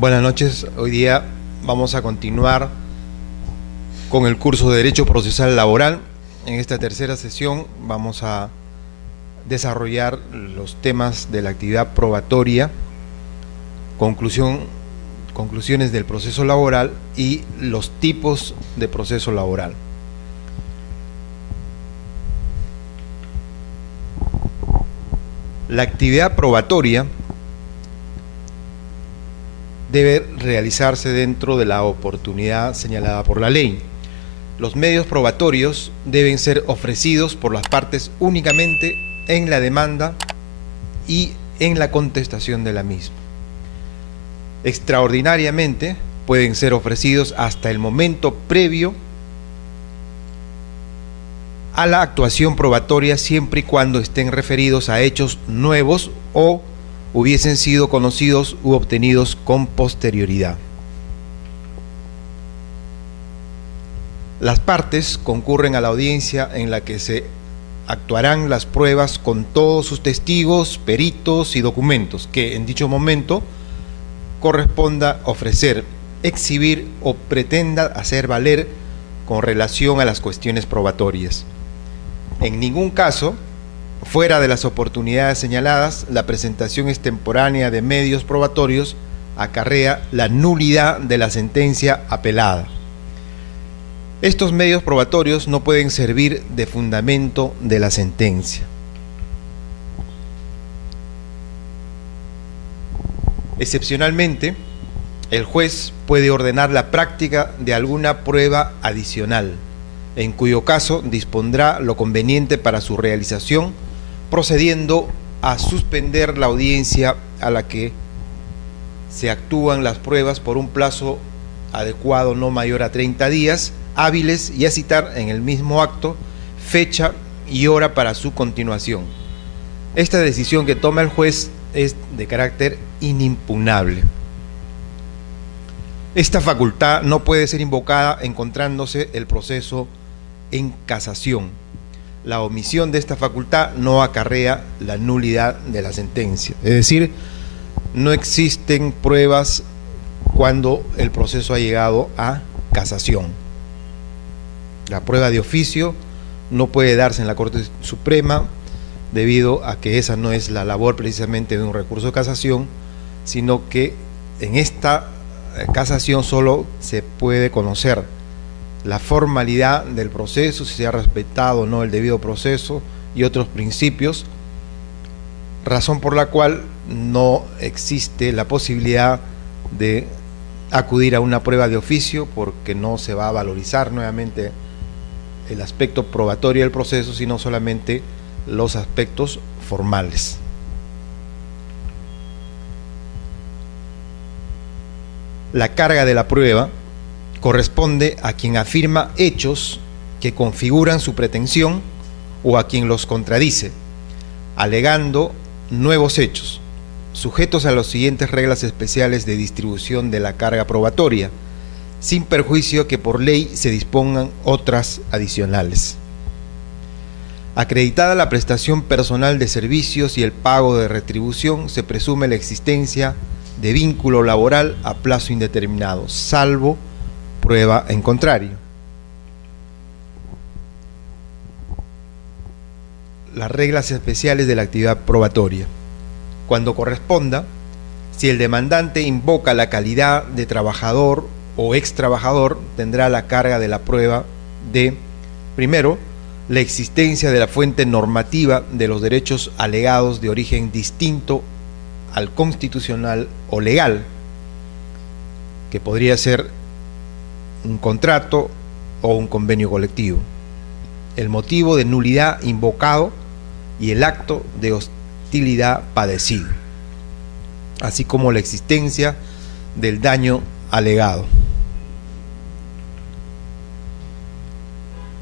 Buenas noches, hoy día vamos a continuar con el curso de Derecho Procesal Laboral. En esta tercera sesión vamos a desarrollar los temas de la actividad probatoria, conclusiones del proceso laboral y los tipos de proceso laboral. La actividad probatoria debe realizarse dentro de la oportunidad señalada por la ley. Los medios probatorios deben ser ofrecidos por las partes únicamente en la demanda y en la contestación de la misma. Extraordinariamente pueden ser ofrecidos hasta el momento previo a la actuación probatoria, siempre y cuando estén referidos a hechos nuevos o hubiesen sido conocidos u obtenidos con posterioridad. Las partes concurren a la audiencia en la que se actuarán las pruebas con todos sus testigos, peritos y documentos que en dicho momento corresponda ofrecer, exhibir o pretenda hacer valer con relación a las cuestiones probatorias. En ningún caso, fuera de las oportunidades señaladas, la presentación extemporánea de medios probatorios acarrea la nulidad de la sentencia apelada. Estos medios probatorios no pueden servir de fundamento de la sentencia. Excepcionalmente, el juez puede ordenar la práctica de alguna prueba adicional, en cuyo caso dispondrá lo conveniente para su realización, procediendo a suspender la audiencia a la que se actúan las pruebas por un plazo adecuado no mayor a 30 días hábiles y a citar en el mismo acto fecha y hora para su continuación. Esta decisión que toma el juez es de carácter inimpugnable. Esta facultad no puede ser invocada encontrándose el proceso en casación. La omisión de esta facultad no acarrea la nulidad de la sentencia. Es decir, no existen pruebas cuando el proceso ha llegado a casación. La prueba de oficio no puede darse en la Corte Suprema debido a que esa no es la labor precisamente de un recurso de casación, sino que en esta casación solo se puede conocer la formalidad del proceso, si se ha respetado o no el debido proceso y otros principios, razón por la cual no existe la posibilidad de acudir a una prueba de oficio, porque no se va a valorizar nuevamente el aspecto probatorio del proceso, sino solamente los aspectos formales. La carga de la prueba corresponde a quien afirma hechos que configuran su pretensión o a quien los contradice, alegando nuevos hechos, sujetos a las siguientes reglas especiales de distribución de la carga probatoria, sin perjuicio que por ley se dispongan otras adicionales. Acreditada la prestación personal de servicios y el pago de retribución, se presume la existencia de vínculo laboral a plazo indeterminado, salvo prueba en contrario. Las reglas especiales de la actividad probatoria. Cuando corresponda, si el demandante invoca la calidad de trabajador o ex trabajador, tendrá la carga de la prueba de, primero, la existencia de la fuente normativa de los derechos alegados de origen distinto al constitucional o legal, que podría ser un contrato o un convenio colectivo, el motivo de nulidad invocado y el acto de hostilidad padecido, así como la existencia del daño alegado.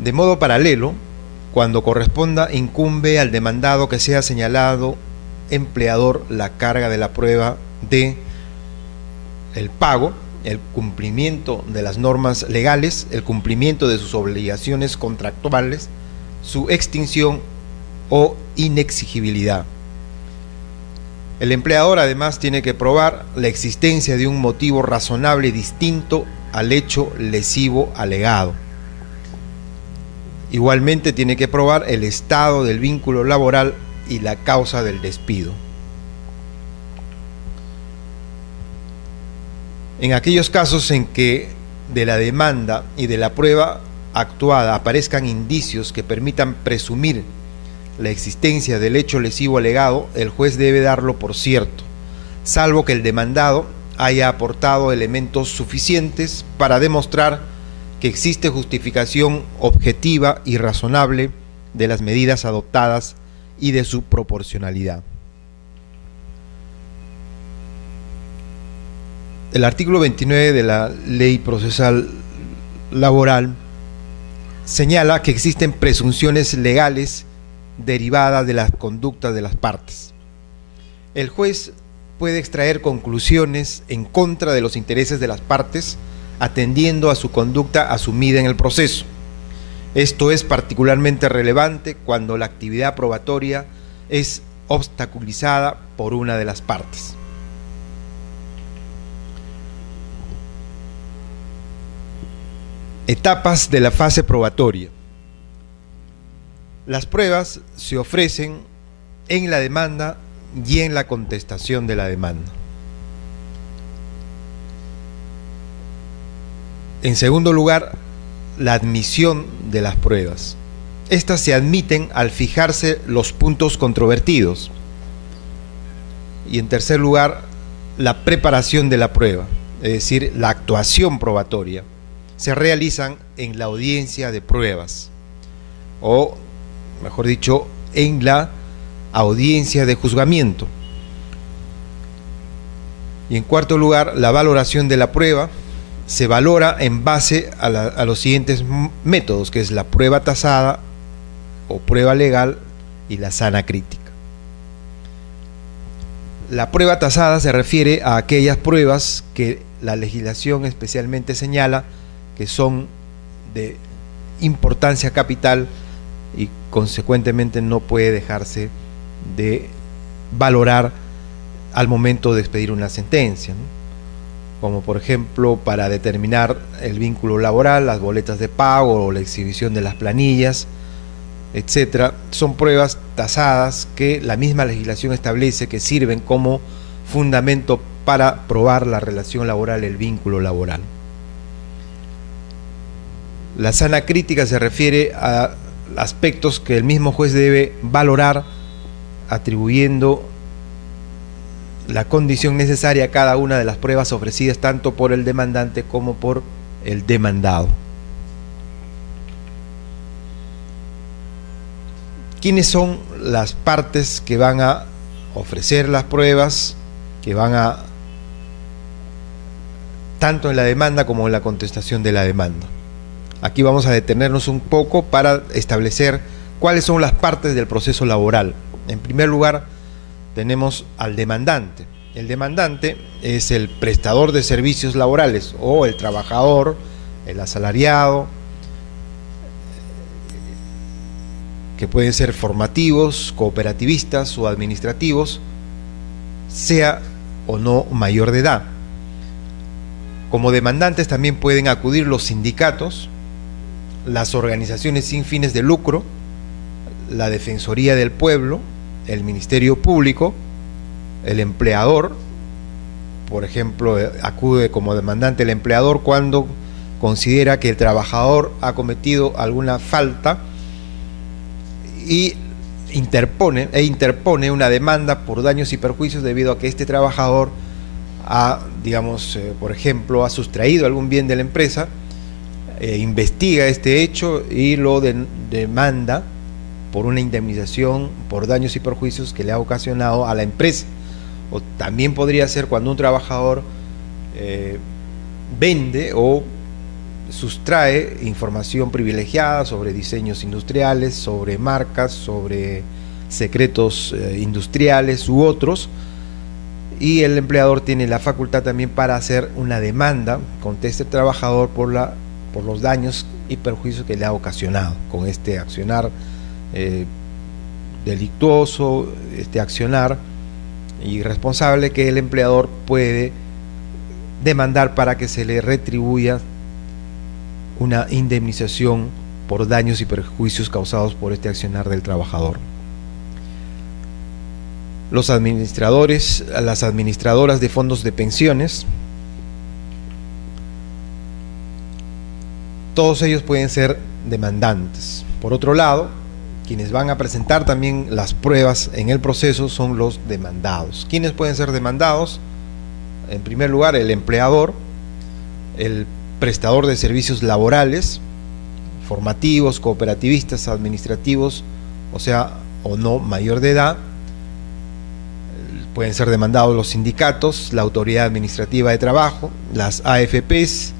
De modo paralelo, cuando corresponda, incumbe al demandado que sea señalado empleador la carga de la prueba de el pago, el cumplimiento de las normas legales, el cumplimiento de sus obligaciones contractuales, su extinción o inexigibilidad. El empleador además tiene que probar la existencia de un motivo razonable distinto al hecho lesivo alegado. Igualmente tiene que probar el estado del vínculo laboral y la causa del despido. En aquellos casos en que de la demanda y de la prueba actuada aparezcan indicios que permitan presumir la existencia del hecho lesivo alegado, el juez debe darlo por cierto, salvo que el demandado haya aportado elementos suficientes para demostrar que existe justificación objetiva y razonable de las medidas adoptadas y de su proporcionalidad. El artículo 29 de la Ley Procesal Laboral señala que existen presunciones legales derivadas de las conductas de las partes. El juez puede extraer conclusiones en contra de los intereses de las partes atendiendo a su conducta asumida en el proceso. Esto es particularmente relevante cuando la actividad probatoria es obstaculizada por una de las partes. Etapas de la fase probatoria. Las pruebas se ofrecen en la demanda y en la contestación de la demanda. En segundo lugar, la admisión de las pruebas. Estas se admiten al fijarse los puntos controvertidos. Y en tercer lugar, la preparación de la prueba, es decir, la actuación probatoria, se realizan en la audiencia de pruebas, o mejor dicho, en la audiencia de juzgamiento. Y en cuarto lugar, la valoración de la prueba se valora en base a los siguientes métodos, que es la prueba tasada o prueba legal y la sana crítica. La prueba tasada se refiere a aquellas pruebas que la legislación especialmente señala que son de importancia capital y consecuentemente no puede dejarse de valorar al momento de expedir una sentencia, ¿no? Como por ejemplo para determinar el vínculo laboral, las boletas de pago o la exhibición de las planillas, etcétera. Son pruebas tasadas que la misma legislación establece que sirven como fundamento para probar la relación laboral, el vínculo laboral. La sana crítica se refiere a aspectos que el mismo juez debe valorar atribuyendo la condición necesaria a cada una de las pruebas ofrecidas tanto por el demandante como por el demandado. ¿Quiénes son las partes que van a ofrecer las pruebas, que van a, tanto en la demanda como en la contestación de la demanda? Aquí vamos a detenernos un poco para establecer cuáles son las partes del proceso laboral. En primer lugar, tenemos al demandante. El demandante es el prestador de servicios laborales o el trabajador, el asalariado, que pueden ser formativos, cooperativistas o administrativos, sea o no mayor de edad. Como demandantes también pueden acudir los sindicatos, las organizaciones sin fines de lucro, la Defensoría del Pueblo, el Ministerio Público, el empleador. Por ejemplo, acude como demandante el empleador cuando considera que el trabajador ha cometido alguna falta y interpone una demanda por daños y perjuicios debido a que este trabajador ha, por ejemplo, ha sustraído algún bien de la empresa, investiga este hecho y lo demanda por una indemnización por daños y perjuicios que le ha ocasionado a la empresa. O también podría ser cuando un trabajador vende o sustrae información privilegiada sobre diseños industriales, sobre marcas, sobre secretos industriales u otros, y el empleador tiene la facultad también para hacer una demanda contra este trabajador por los daños y perjuicios que le ha ocasionado con este accionar delictuoso, este accionar irresponsable que el empleador puede demandar para que se le retribuya una indemnización por daños y perjuicios causados por este accionar del trabajador. Los administradores, las administradoras de fondos de pensiones, todos ellos pueden ser demandantes. Por otro lado, quienes van a presentar también las pruebas en el proceso son los demandados. ¿Quiénes pueden ser demandados? En primer lugar, el empleador, el prestador de servicios laborales, formativos, cooperativistas, administrativos, o no mayor de edad. Pueden ser demandados los sindicatos, la autoridad administrativa de trabajo, las AFPs,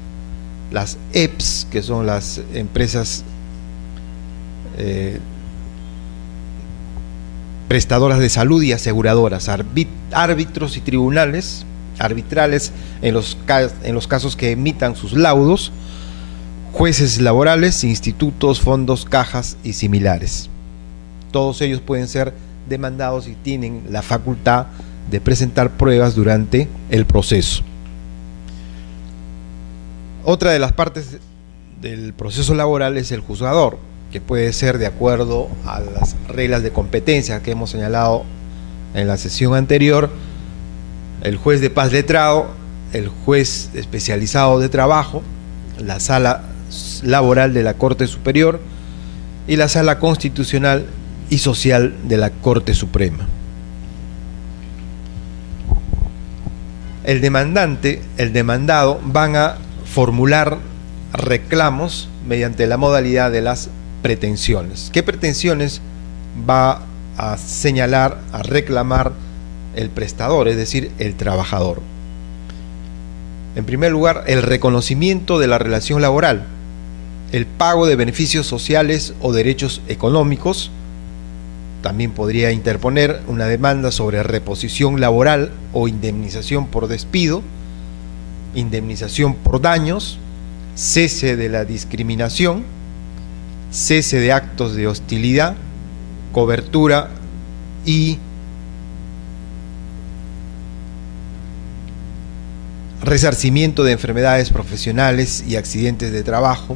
las EPS, que son las empresas prestadoras de salud y aseguradoras, árbitros y tribunales arbitrales en los casos que emitan sus laudos, jueces laborales, institutos, fondos, cajas y similares. Todos ellos pueden ser demandados y tienen la facultad de presentar pruebas durante el proceso. Otra de las partes del proceso laboral es el juzgador, que puede ser de acuerdo a las reglas de competencia que hemos señalado en la sesión anterior, el juez de paz letrado, el juez especializado de trabajo, la sala laboral de la Corte Superior y la sala constitucional y social de la Corte Suprema. El demandante, el demandado van a formular reclamos mediante la modalidad de las pretensiones. ¿Qué pretensiones va a señalar, a reclamar el prestador, es decir, el trabajador? En primer lugar, el reconocimiento de la relación laboral, el pago de beneficios sociales o derechos económicos. También podría interponer una demanda sobre reposición laboral o indemnización por despido, indemnización por daños, cese de la discriminación, cese de actos de hostilidad, cobertura y resarcimiento de enfermedades profesionales y accidentes de trabajo,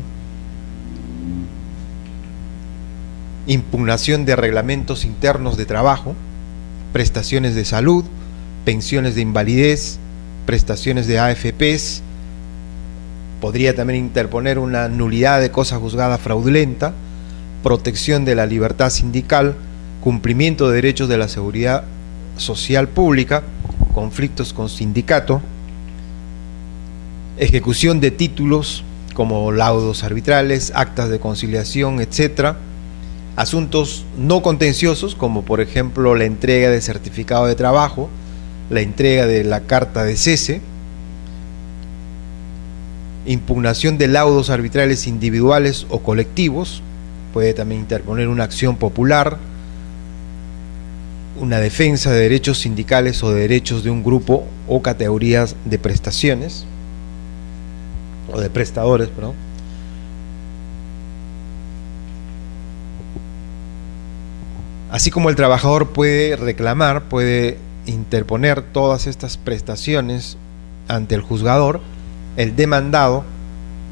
impugnación de reglamentos internos de trabajo, prestaciones de salud, pensiones de invalidez, prestaciones de AFPs. Podría también interponer una nulidad de cosa juzgada fraudulenta, protección de la libertad sindical, cumplimiento de derechos de la seguridad social pública, conflictos con sindicato, ejecución de títulos como laudos arbitrales, actas de conciliación, etcétera. Asuntos no contenciosos como por ejemplo la entrega de certificado de trabajo, la entrega de la carta de cese, impugnación de laudos arbitrales individuales o colectivos. Puede también interponer una acción popular, una defensa de derechos sindicales o de derechos de un grupo o categorías de prestaciones o de prestadores, perdón. Así como el trabajador puede reclamar, puede interponer todas estas prestaciones ante el juzgador, el demandado,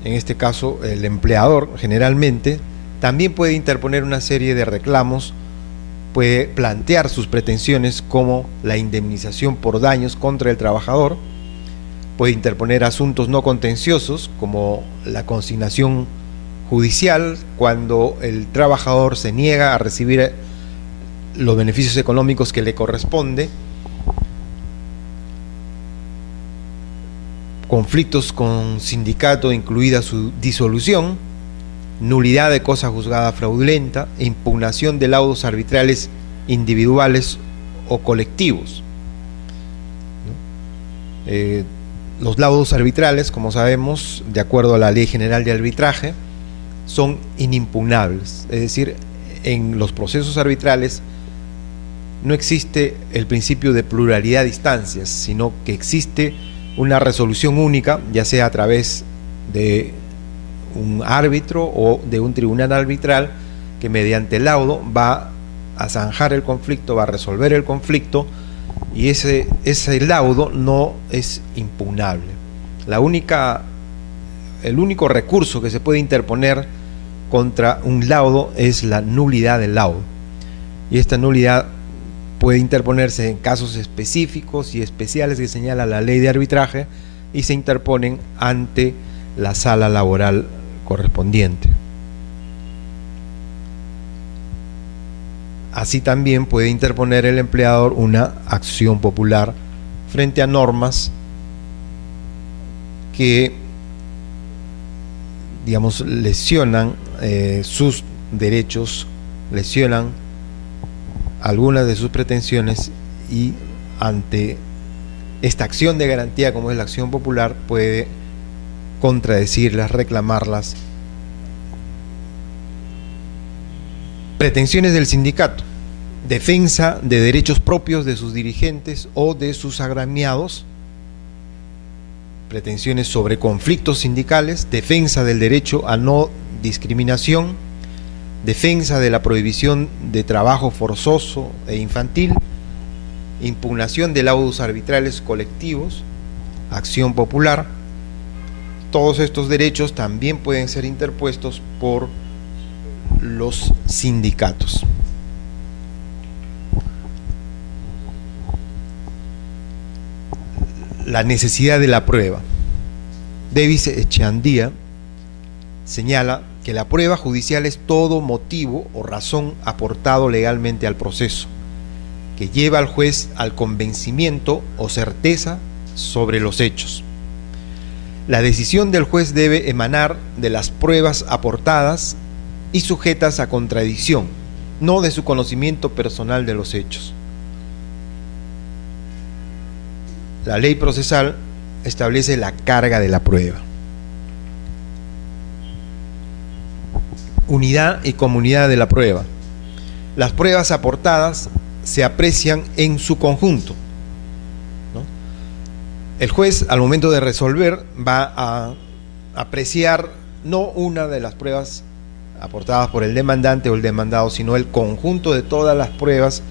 en este caso el empleador generalmente, también puede interponer una serie de reclamos, puede plantear sus pretensiones como la indemnización por daños contra el trabajador, puede interponer asuntos no contenciosos como la consignación judicial cuando el trabajador se niega a recibir los beneficios económicos que le corresponde, conflictos con sindicato incluida su disolución, nulidad de cosa juzgada fraudulenta, impugnación de laudos arbitrales individuales o colectivos. Los laudos arbitrales, como sabemos, de acuerdo a la Ley General de Arbitraje, son inimpugnables, es decir, en los procesos arbitrales no existe el principio de pluralidad de instancias, sino que existe una resolución única, ya sea a través de un árbitro o de un tribunal arbitral que mediante laudo va a zanjar el conflicto, va a resolver el conflicto y ese laudo no es impugnable. El único recurso que se puede interponer contra un laudo es la nulidad del laudo, y esta nulidad puede interponerse en casos específicos y especiales que señala la ley de arbitraje y se interponen ante la sala laboral correspondiente. Así también puede interponer el empleador una acción popular frente a normas que, digamos, lesionan sus derechos, lesionan algunas de sus pretensiones, y ante esta acción de garantía como es la acción popular puede contradecirlas, reclamarlas. Pretensiones del sindicato: defensa de derechos propios de sus dirigentes o de sus agremiados, pretensiones sobre conflictos sindicales, defensa del derecho a no discriminación, defensa de la prohibición de trabajo forzoso e infantil, impugnación de laudos arbitrales colectivos, acción popular. Todos estos derechos también pueden ser interpuestos por los sindicatos. La necesidad de la prueba. Davis Echeandía señala que la prueba judicial es todo motivo o razón aportado legalmente al proceso, que lleva al juez al convencimiento o certeza sobre los hechos. La decisión del juez debe emanar de las pruebas aportadas y sujetas a contradicción, no de su conocimiento personal de los hechos. La ley procesal establece la carga de la prueba. Unidad y comunidad de la prueba. Las pruebas aportadas se aprecian en su conjunto, ¿no? El juez, al momento de resolver, va a apreciar no una de las pruebas aportadas por el demandante o el demandado, sino el conjunto de todas las pruebas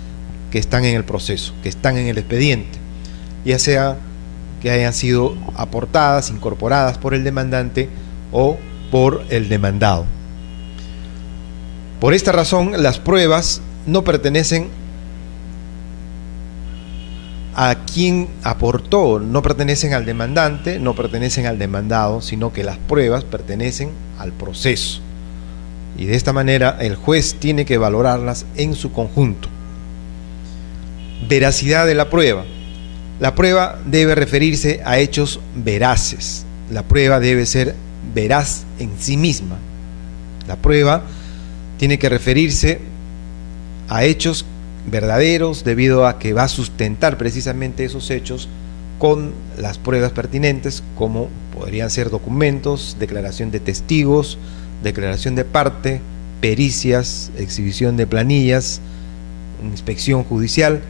que están en el proceso, que están en el expediente, ya sea que hayan sido aportadas, incorporadas por el demandante o por el demandado. Por esta razón, las pruebas no pertenecen a quien aportó, no pertenecen al demandante, no pertenecen al demandado, sino que las pruebas pertenecen al proceso. Y de esta manera el juez tiene que valorarlas en su conjunto. Veracidad de la prueba. La prueba debe referirse a hechos veraces. La prueba debe ser veraz en sí misma. La prueba tiene que referirse a hechos verdaderos debido a que va a sustentar precisamente esos hechos con las pruebas pertinentes, como podrían ser documentos, declaración de testigos, declaración de parte, pericias, exhibición de planillas, inspección judicial.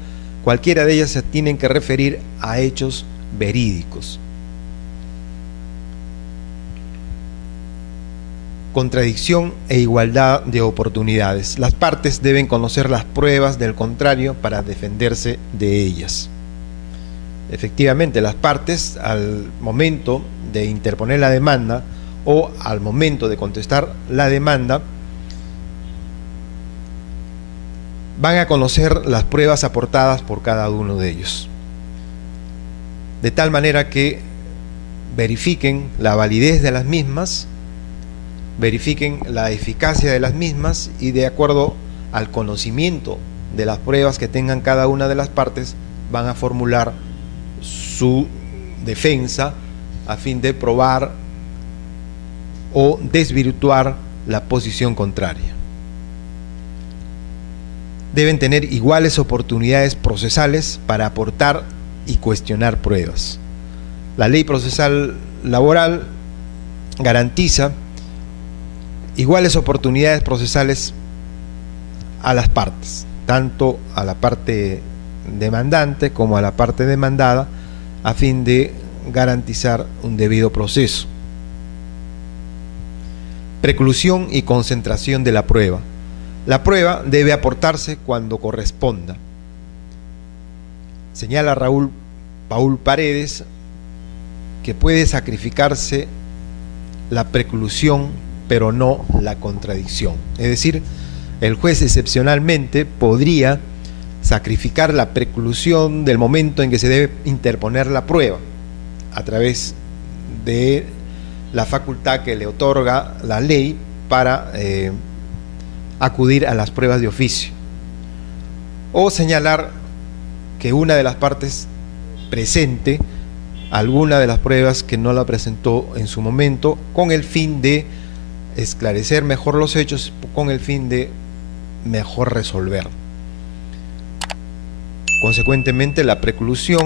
Cualquiera de ellas se tienen que referir a hechos verídicos. Contradicción e igualdad de oportunidades. Las partes deben conocer las pruebas del contrario para defenderse de ellas. Efectivamente, las partes, al momento de interponer la demanda o al momento de contestar la demanda, van a conocer las pruebas aportadas por cada uno de ellos, de tal manera que verifiquen la validez de las mismas, verifiquen la eficacia de las mismas, y de acuerdo al conocimiento de las pruebas que tengan cada una de las partes, van a formular su defensa a fin de probar o desvirtuar la posición contraria. Deben tener iguales oportunidades procesales para aportar y cuestionar pruebas. La ley procesal laboral garantiza iguales oportunidades procesales a las partes, tanto a la parte demandante como a la parte demandada, a fin de garantizar un debido proceso. Preclusión y concentración de la prueba. La prueba debe aportarse cuando corresponda. Señala Paul Paredes que puede sacrificarse la preclusión, pero no la contradicción. Es decir, el juez excepcionalmente podría sacrificar la preclusión del momento en que se debe interponer la prueba a través de la facultad que le otorga la ley para acudir a las pruebas de oficio, o señalar que una de las partes presente alguna de las pruebas que no la presentó en su momento, con el fin de esclarecer mejor los hechos, con el fin de mejor resolver. Consecuentemente, la preclusión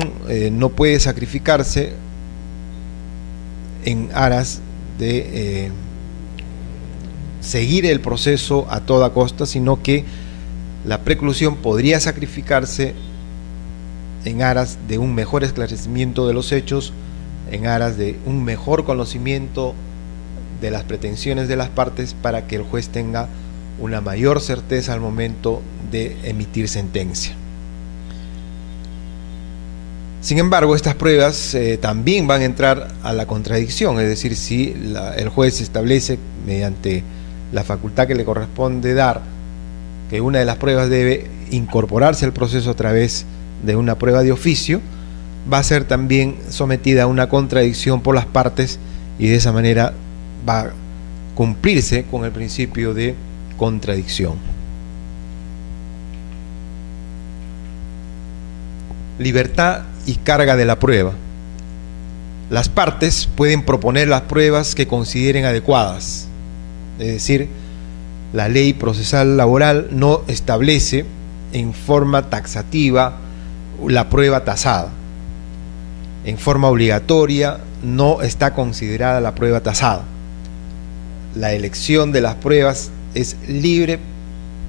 no puede sacrificarse en aras de seguir el proceso a toda costa, sino que la preclusión podría sacrificarse en aras de un mejor esclarecimiento de los hechos, en aras de un mejor conocimiento de las pretensiones de las partes, para que el juez tenga una mayor certeza al momento de emitir sentencia. Sin embargo, estas pruebas también van a entrar a la contradicción, es decir, si el juez establece mediante la facultad que le corresponde dar que una de las pruebas debe incorporarse al proceso a través de una prueba de oficio, va a ser también sometida a una contradicción por las partes, y de esa manera va a cumplirse con el principio de contradicción. Libertad y carga de la prueba. Las partes pueden proponer las pruebas que consideren adecuadas, es decir, la ley procesal laboral no establece en forma taxativa la prueba tasada. En forma obligatoria no está considerada la prueba tasada. La elección de las pruebas es libre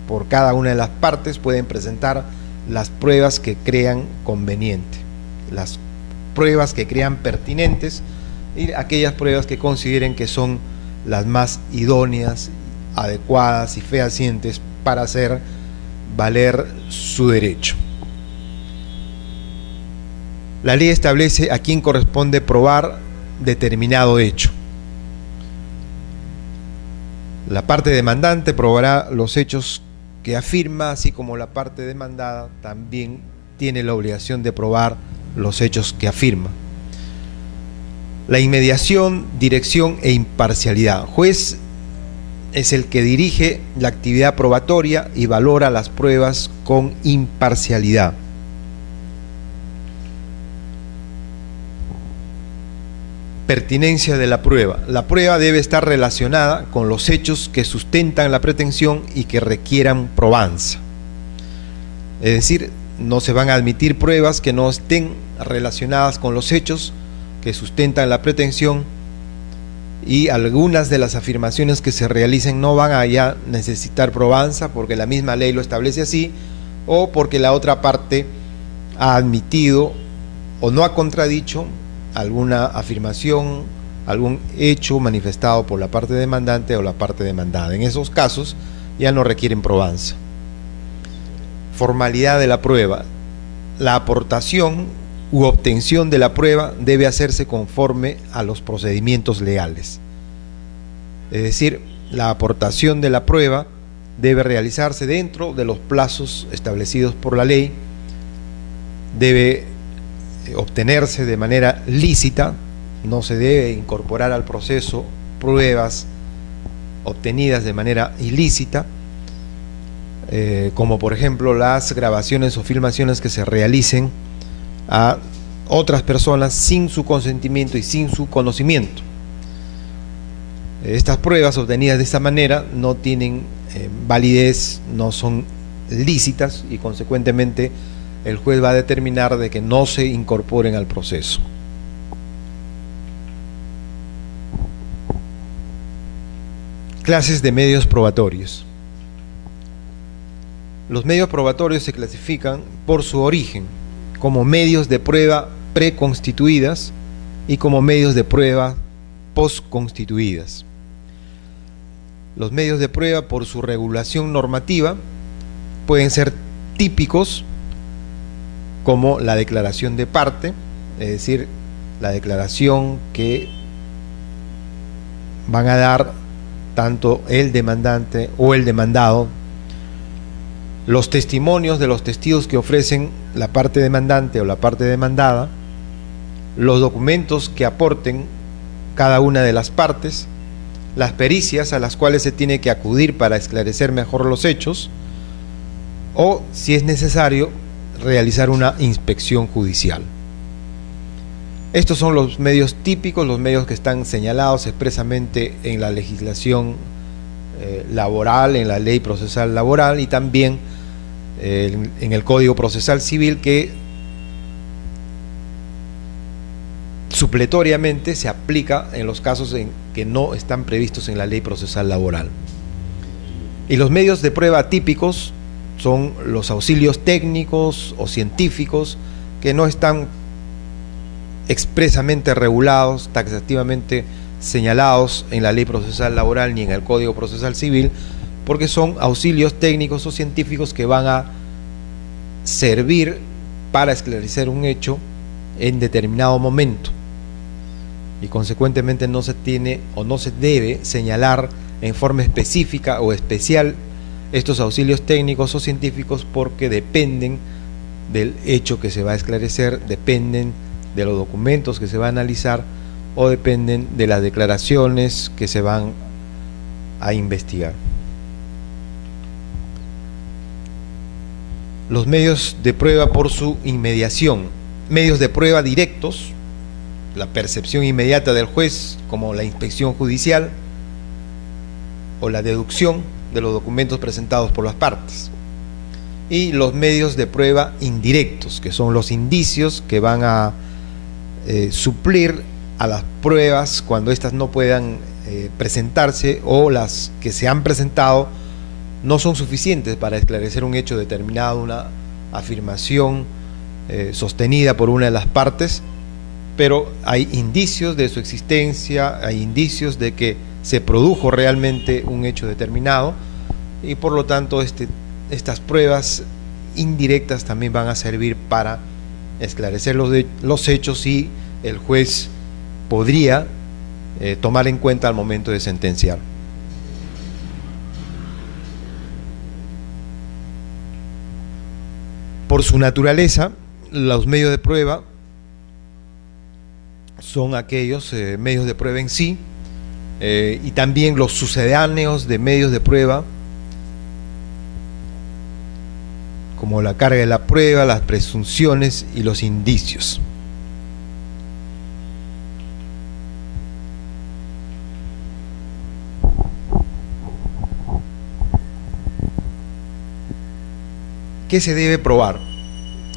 por cada una de las partes, pueden presentar las pruebas que crean conveniente, las pruebas que crean pertinentes y aquellas pruebas que consideren que son las más idóneas, adecuadas y fehacientes para hacer valer su derecho. La ley establece a quién corresponde probar determinado hecho. La parte demandante probará los hechos que afirma, así como la parte demandada también tiene la obligación de probar los hechos que afirma. La inmediación, dirección e imparcialidad. Juez es el que dirige la actividad probatoria y valora las pruebas con imparcialidad. Pertinencia de la prueba. La prueba debe estar relacionada con los hechos que sustentan la pretensión y que requieran probanza. Es decir, no se van a admitir pruebas que no estén relacionadas con los hechos que sustentan la pretensión, y algunas de las afirmaciones que se realicen no van a ya necesitar probanza porque la misma ley lo establece así, o porque la otra parte ha admitido o no ha contradicho alguna afirmación, algún hecho manifestado por la parte demandante o la parte demandada. En esos casos ya no requieren probanza. Formalidad de la prueba. La aportación u obtención de la prueba debe hacerse conforme a los procedimientos legales. Es decir, la aportación de la prueba debe realizarse dentro de los plazos establecidos por la ley, debe obtenerse de manera lícita, no se debe incorporar al proceso pruebas obtenidas de manera ilícita, como por ejemplo las grabaciones o filmaciones que se realicen a otras personas sin su consentimiento y sin su conocimiento. Estas pruebas obtenidas de esta manera no tienen validez, no son lícitas, y consecuentemente el juez va a determinar de que no se incorporen al proceso. Clases de medios probatorios. Los medios probatorios se clasifican por su origen como medios de prueba preconstituidas y como medios de prueba postconstituidas. Los medios de prueba, por su regulación normativa, pueden ser típicos como la declaración de parte, es decir, la declaración que van a dar tanto el demandante o el demandado, los testimonios de los testigos que ofrecen la parte demandante o la parte demandada, los documentos que aporten cada una de las partes, las pericias a las cuales se tiene que acudir para esclarecer mejor los hechos, o, si es necesario, realizar una inspección judicial. Estos son los medios típicos, los medios que están señalados expresamente en la legislación laboral, en la ley procesal laboral y también en el Código Procesal Civil, que supletoriamente se aplica en los casos en que no están previstos en la ley procesal laboral. Y los medios de prueba típicos son los auxilios técnicos o científicos que no están expresamente regulados, taxativamente señalados en la ley procesal laboral ni en el Código Procesal Civil, porque son auxilios técnicos o científicos que van a servir para esclarecer un hecho en determinado momento, y consecuentemente no se tiene o no se debe señalar en forma específica o especial estos auxilios técnicos o científicos, porque dependen del hecho que se va a esclarecer, dependen de los documentos que se va a analizar o dependen de las declaraciones que se van a investigar. Los medios de prueba por su inmediación: medios de prueba directos, la percepción inmediata del juez, como la inspección judicial o la deducción de los documentos presentados por las partes; y los medios de prueba indirectos, que son los indicios que van a suplir a las pruebas cuando éstas no puedan presentarse, o las que se han presentado no son suficientes para esclarecer un hecho determinado, una afirmación sostenida por una de las partes, pero hay indicios de su existencia, hay indicios de que se produjo realmente un hecho determinado, y por lo tanto estas pruebas indirectas también van a servir para esclarecer los hechos, y el juez podría tomar en cuenta al momento de sentenciar. Por su naturaleza, los medios de prueba son aquellos medios de prueba en sí, y también los sucedáneos de medios de prueba, como la carga de la prueba, las presunciones y los indicios. ¿Qué se debe probar?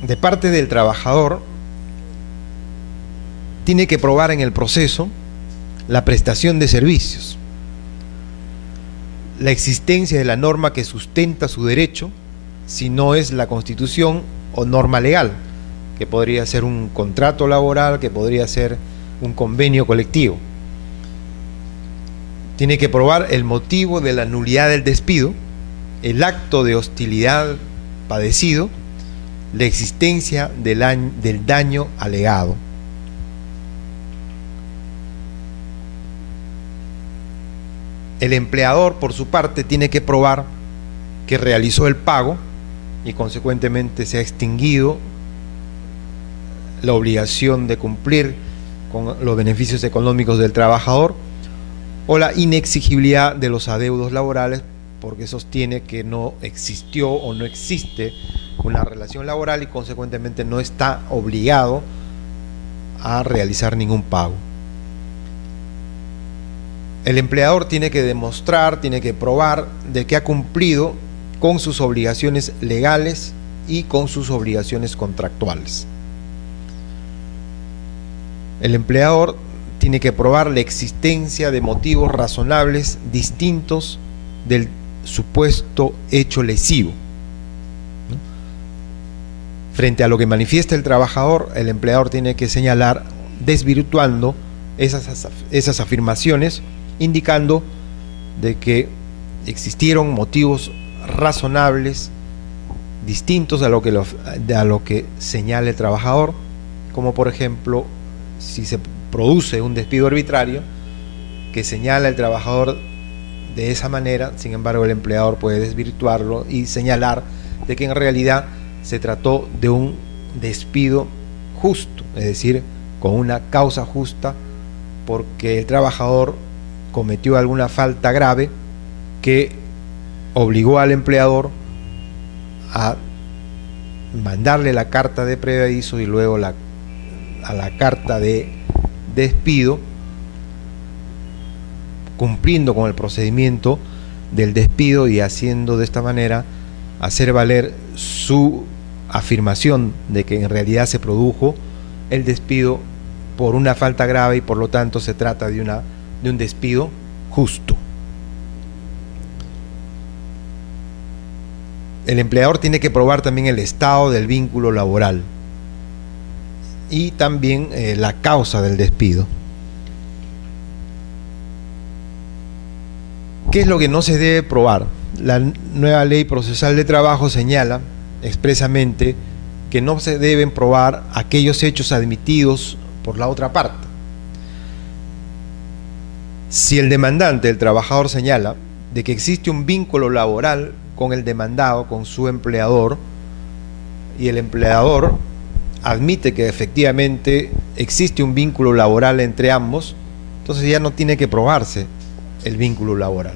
De parte del trabajador, tiene que probar en el proceso la prestación de servicios, la existencia de la norma que sustenta su derecho, si no es la Constitución o norma legal, que podría ser un contrato laboral, que podría ser un convenio colectivo. Tiene que probar el motivo de la nulidad del despido, el acto de hostilidad padecido, la existencia del daño alegado. El empleador, por su parte, tiene que probar que realizó el pago y consecuentemente se ha extinguido la obligación de cumplir con los beneficios económicos del trabajador, o la inexigibilidad de los adeudos laborales, porque sostiene que no existió o no existe una relación laboral y consecuentemente no está obligado a realizar ningún pago. El empleador tiene que demostrar, tiene que probar de que ha cumplido con sus obligaciones legales y con sus obligaciones contractuales. El empleador tiene que probar la existencia de motivos razonables distintos del supuesto hecho lesivo. Frente a lo que manifiesta el trabajador, el empleador tiene que señalar, desvirtuando esas afirmaciones, indicando de que existieron motivos razonables distintos a lo que señala el trabajador, como por ejemplo, si se produce un despido arbitrario que señala el trabajador de esa manera, sin embargo el empleador puede desvirtuarlo y señalar de que en realidad se trató de un despido justo, es decir, con una causa justa, porque el trabajador cometió alguna falta grave que obligó al empleador a mandarle la carta de preaviso y luego a la carta de despido, cumpliendo con el procedimiento del despido y haciendo de esta manera hacer valer su afirmación de que en realidad se produjo el despido por una falta grave y por lo tanto se trata de un despido justo. El empleador tiene que probar también el estado del vínculo laboral y también la causa del despido. ¿Qué es lo que no se debe probar? La nueva ley procesal de trabajo señala expresamente que no se deben probar aquellos hechos admitidos por la otra parte. Si el demandante, el trabajador, señala de que existe un vínculo laboral con el demandado, con su empleador, y el empleador admite que efectivamente existe un vínculo laboral entre ambos, entonces ya no tiene que probarse el vínculo laboral.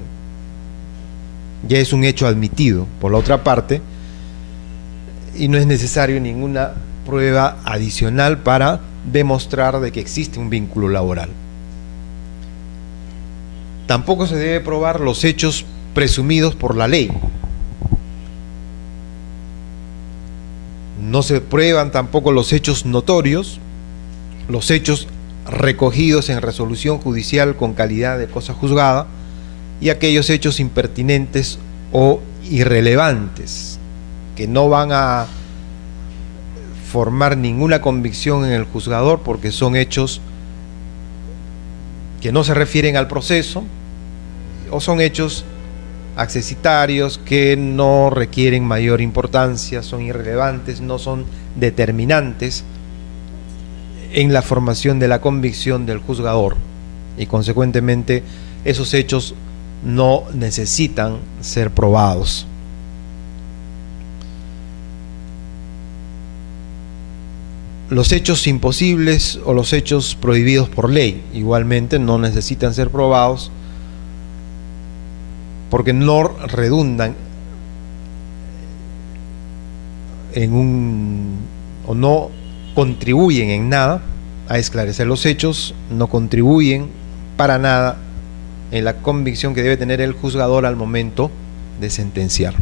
Ya es un hecho admitido por la otra parte y no es necesario ninguna prueba adicional para demostrar de que existe un vínculo laboral. Tampoco se debe probar los hechos presumidos por la ley. No se prueban tampoco los hechos notorios, los hechos recogidos en resolución judicial con calidad de cosa juzgada y aquellos hechos impertinentes o irrelevantes que no van a formar ninguna convicción en el juzgador porque son hechos que no se refieren al proceso o son hechos accesitarios que no requieren mayor importancia, son irrelevantes, no son determinantes en la formación de la convicción del juzgador y consecuentemente esos hechos no necesitan ser probados. Los hechos imposibles o los hechos prohibidos por ley igualmente no necesitan ser probados porque no redundan o no contribuyen en nada a esclarecer los hechos, no contribuyen para nada en la convicción que debe tener el juzgador al momento de sentenciar.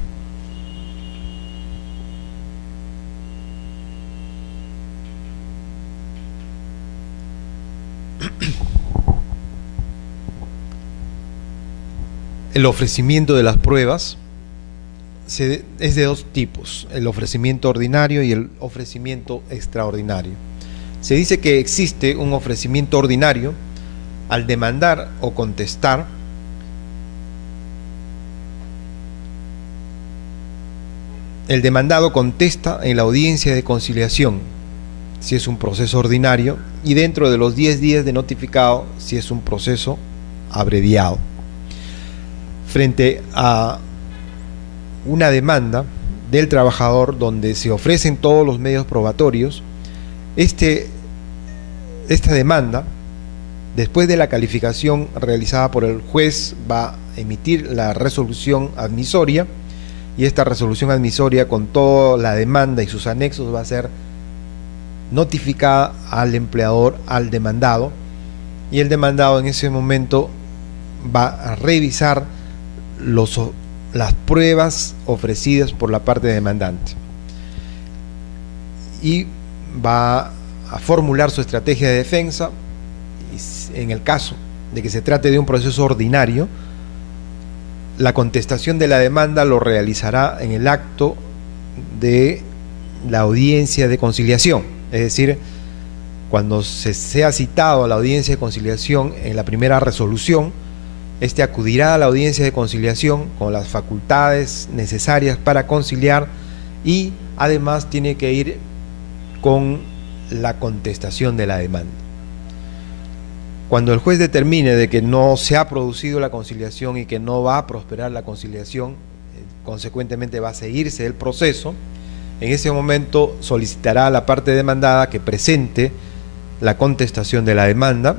El ofrecimiento de las pruebas es de dos tipos, el ofrecimiento ordinario y el ofrecimiento extraordinario. Se dice que existe un ofrecimiento ordinario al demandar o contestar el demandado contesta en la audiencia de conciliación si es un proceso ordinario y dentro de los 10 días de notificado si es un proceso abreviado. Frente a una demanda del trabajador donde se ofrecen todos los medios probatorios, esta demanda, después de la calificación realizada por el juez, va a emitir la resolución admisoria y esta resolución admisoria con toda la demanda y sus anexos va a ser notificada al empleador, al demandado, y el demandado en ese momento va a revisar las pruebas ofrecidas por la parte demandante y va a formular su estrategia de defensa. En el caso de que se trate de un proceso ordinario, la contestación de la demanda lo realizará en el acto de la audiencia de conciliación, es decir, cuando se sea citado a la audiencia de conciliación en la primera resolución, este acudirá a la audiencia de conciliación con las facultades necesarias para conciliar y además tiene que ir con la contestación de la demanda. Cuando el juez determine de que no se ha producido la conciliación y que no va a prosperar la conciliación, consecuentemente va a seguirse el proceso, en ese momento solicitará a la parte demandada que presente la contestación de la demanda,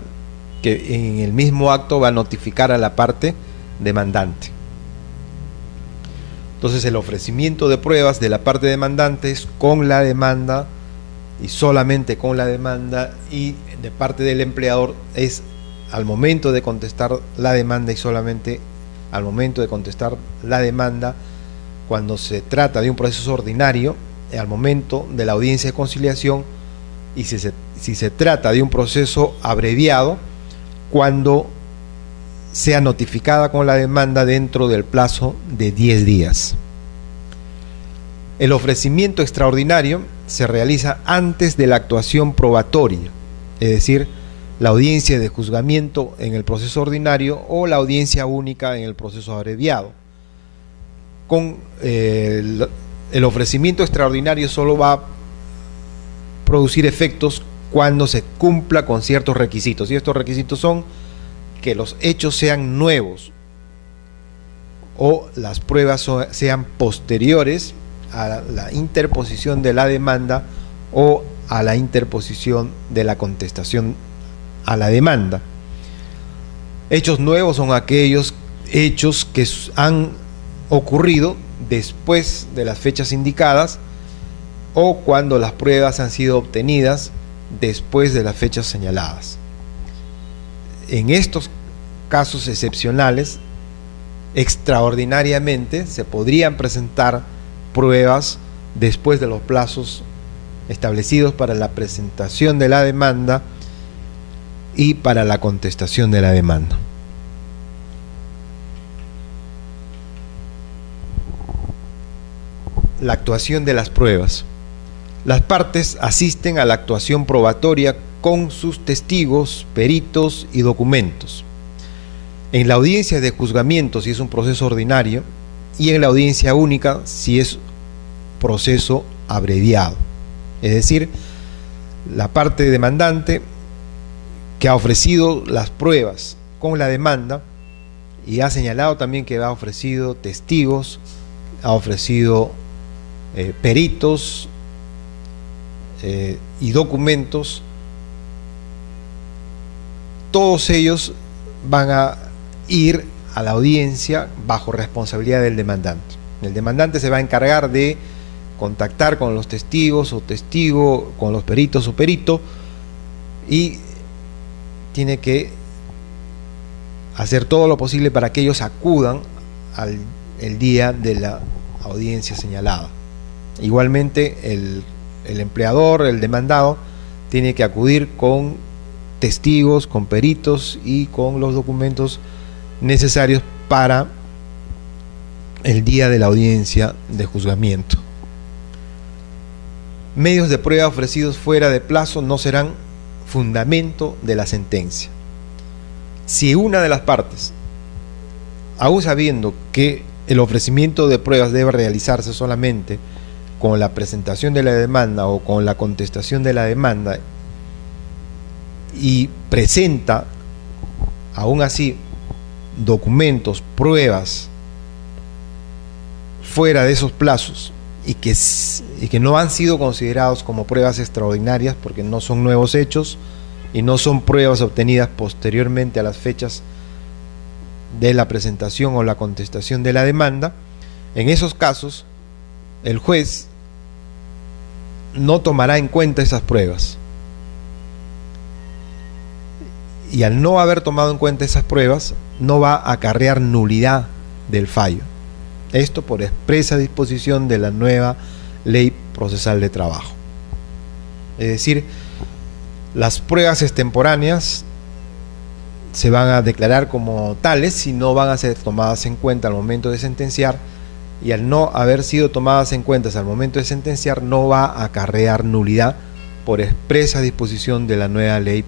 que en el mismo acto va a notificar a la parte demandante. Entonces el ofrecimiento de pruebas de la parte demandante es con la demanda y solamente con la demanda, y de parte del empleador es al momento de contestar la demanda y solamente al momento de contestar la demanda cuando se trata de un proceso ordinario, al momento de la audiencia de conciliación, y si se trata de un proceso abreviado, cuando sea notificada con la demanda dentro del plazo de 10 días. El ofrecimiento extraordinario se realiza antes de la actuación probatoria, es decir, la audiencia de juzgamiento en el proceso ordinario o la audiencia única en el proceso abreviado. Con el ofrecimiento extraordinario solo va a producir efectos cuando se cumpla con ciertos requisitos, y estos requisitos son que los hechos sean nuevos o las pruebas sean posteriores a la interposición de la demanda o a la interposición de la contestación a la demanda. Hechos nuevos son aquellos hechos que han ocurrido después de las fechas indicadas o cuando las pruebas han sido obtenidas después de las fechas señaladas. En estos casos excepcionales, extraordinariamente se podrían presentar pruebas después de los plazos establecidos para la presentación de la demanda y para la contestación de la demanda. La actuación de las pruebas. Las partes asisten a la actuación probatoria con sus testigos, peritos y documentos. En la audiencia de juzgamiento, si es un proceso ordinario, y en la audiencia única, si es proceso abreviado. Es decir, la parte demandante que ha ofrecido las pruebas con la demanda y ha señalado también que ha ofrecido testigos, ha ofrecido peritos y documentos, todos ellos van a ir a la audiencia bajo responsabilidad del demandante. El demandante se va a encargar de contactar con los testigos o testigo, con los peritos o perito, y tiene que hacer todo lo posible para que ellos acudan el día de la audiencia señalada. Igualmente el empleador, el demandado, tiene que acudir con testigos, con peritos y con los documentos necesarios para el día de la audiencia de juzgamiento. Medios de prueba ofrecidos fuera de plazo no serán fundamento de la sentencia. Si una de las partes, aún sabiendo que el ofrecimiento de pruebas debe realizarse solamente con la presentación de la demanda o con la contestación de la demanda, y presenta aún así documentos, pruebas fuera de esos plazos y que no han sido considerados como pruebas extraordinarias porque no son nuevos hechos y no son pruebas obtenidas posteriormente a las fechas de la presentación o la contestación de la demanda, en esos casos el juez no tomará en cuenta esas pruebas. Y al no haber tomado en cuenta esas pruebas, no va a acarrear nulidad del fallo. Esto por expresa disposición de la nueva Ley Procesal de Trabajo. Es decir, las pruebas extemporáneas se van a declarar como tales y no van a ser tomadas en cuenta al momento de sentenciar, y al no haber sido tomadas en cuenta al momento de sentenciar, no va a acarrear nulidad por expresa disposición de la nueva Ley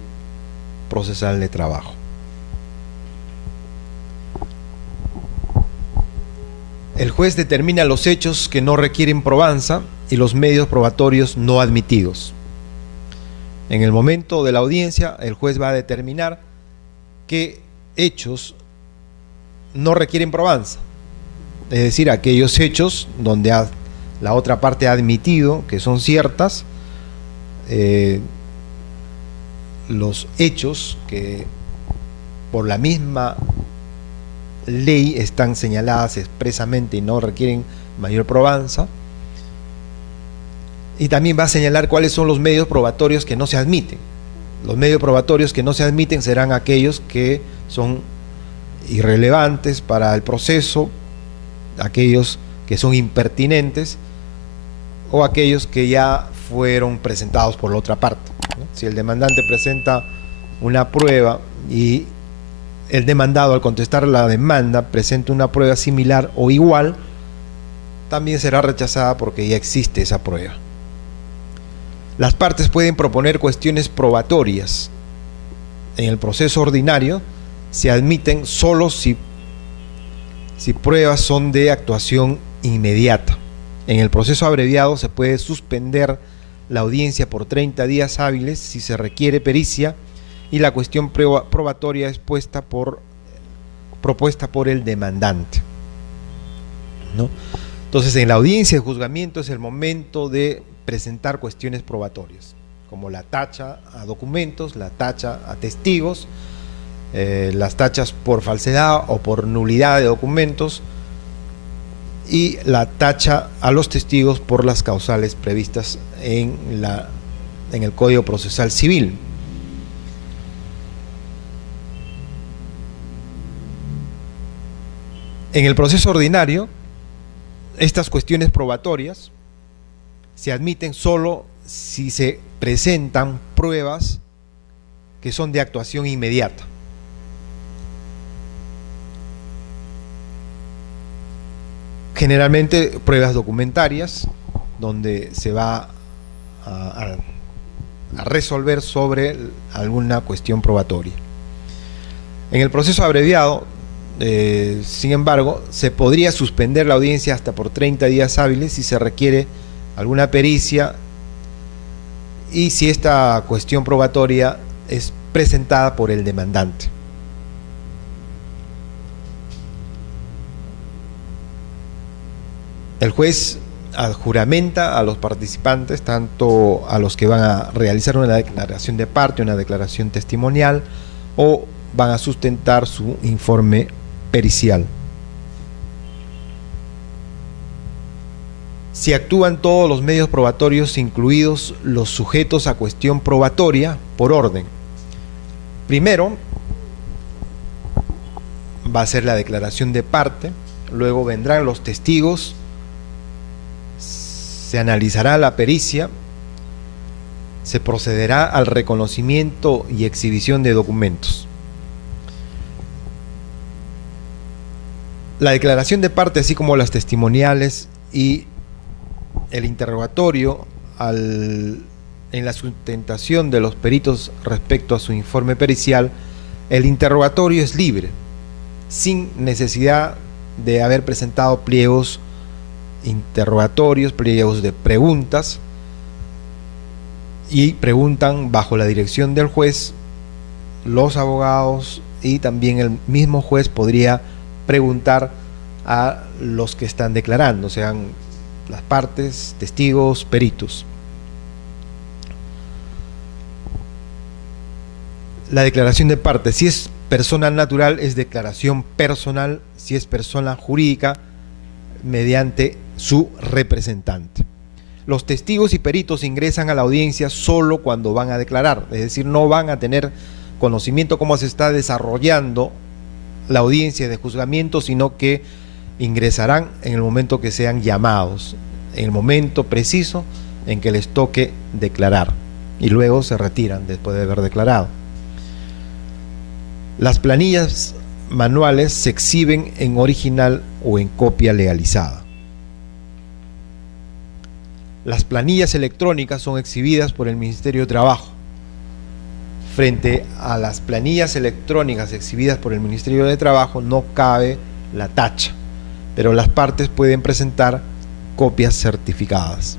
Procesal de Trabajo. El juez determina los hechos que no requieren probanza y los medios probatorios no admitidos. En el momento de la audiencia, el juez va a determinar qué hechos no requieren probanza, es decir, aquellos hechos donde la otra parte ha admitido que son ciertas, los hechos que por la misma ley están señaladas expresamente y no requieren mayor probanza, y también va a señalar cuáles son los medios probatorios que no se admiten. Los medios probatorios que no se admiten serán aquellos que son irrelevantes para el proceso, aquellos que son impertinentes o aquellos que ya fueron presentados por la otra parte, ¿no? Si el demandante presenta una prueba y el demandado, al contestar la demanda, presenta una prueba similar o igual, también será rechazada porque ya existe esa prueba. Las partes pueden proponer cuestiones probatorias. En el proceso ordinario se admiten solo si pruebas son de actuación inmediata. En el proceso abreviado se puede suspender la audiencia por 30 días hábiles si se requiere pericia y la cuestión probatoria es propuesta por el demandante, ¿no? Entonces, en la audiencia de juzgamiento es el momento de presentar cuestiones probatorias, como la tacha a documentos, la tacha a testigos, las tachas por falsedad o por nulidad de documentos y la tacha a los testigos por las causales previstas en el Código Procesal Civil. En el proceso ordinario, estas cuestiones probatorias se admiten solo si se presentan pruebas que son de actuación inmediata. Generalmente pruebas documentarias, donde se va a resolver sobre alguna cuestión probatoria. En el proceso abreviado, sin embargo, se podría suspender la audiencia hasta por 30 días hábiles si se requiere alguna pericia y si esta cuestión probatoria es presentada por el demandante. El juez adjuramenta a los participantes, tanto a los que van a realizar una declaración de parte, una declaración testimonial, o van a sustentar su informe pericial. Si actúan todos los medios probatorios, incluidos los sujetos a cuestión probatoria, por orden. Primero va a ser la declaración de parte, luego vendrán los testigos, se analizará la pericia, se procederá al reconocimiento y exhibición de documentos. La declaración de parte, así como las testimoniales y el interrogatorio en la sustentación de los peritos respecto a su informe pericial, el interrogatorio es libre, sin necesidad de haber presentado pliegos interrogatorios, pliegos de preguntas, y preguntan bajo la dirección del juez, los abogados y también el mismo juez podría preguntar a los que están declarando, sean las partes, testigos, peritos. La declaración de parte, si es persona natural, es declaración personal; si es persona jurídica, mediante su representante. Los testigos y peritos ingresan a la audiencia solo cuando van a declarar, es decir, no van a tener conocimiento cómo se está desarrollando la audiencia de juzgamiento, sino que ingresarán en el momento que sean llamados, en el momento preciso en que les toque declarar, y luego se retiran después de haber declarado. Las planillas manuales se exhiben en original o en copia legalizada. Las planillas electrónicas son exhibidas por el Ministerio de Trabajo. Frente a las planillas electrónicas exhibidas por el Ministerio de Trabajo no cabe la tacha. pero las partes pueden presentar copias certificadas.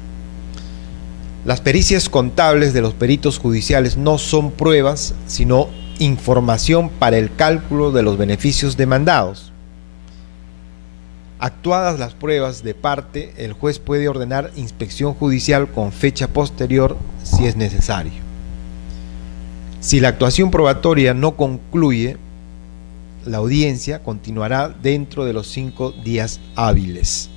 Las pericias contables de los peritos judiciales no son pruebas, sino información para el cálculo de los beneficios demandados. Actuadas las pruebas de parte, el juez puede ordenar inspección judicial con fecha posterior si es necesario. Si la actuación probatoria no concluye, la audiencia continuará dentro de los 5 días hábiles.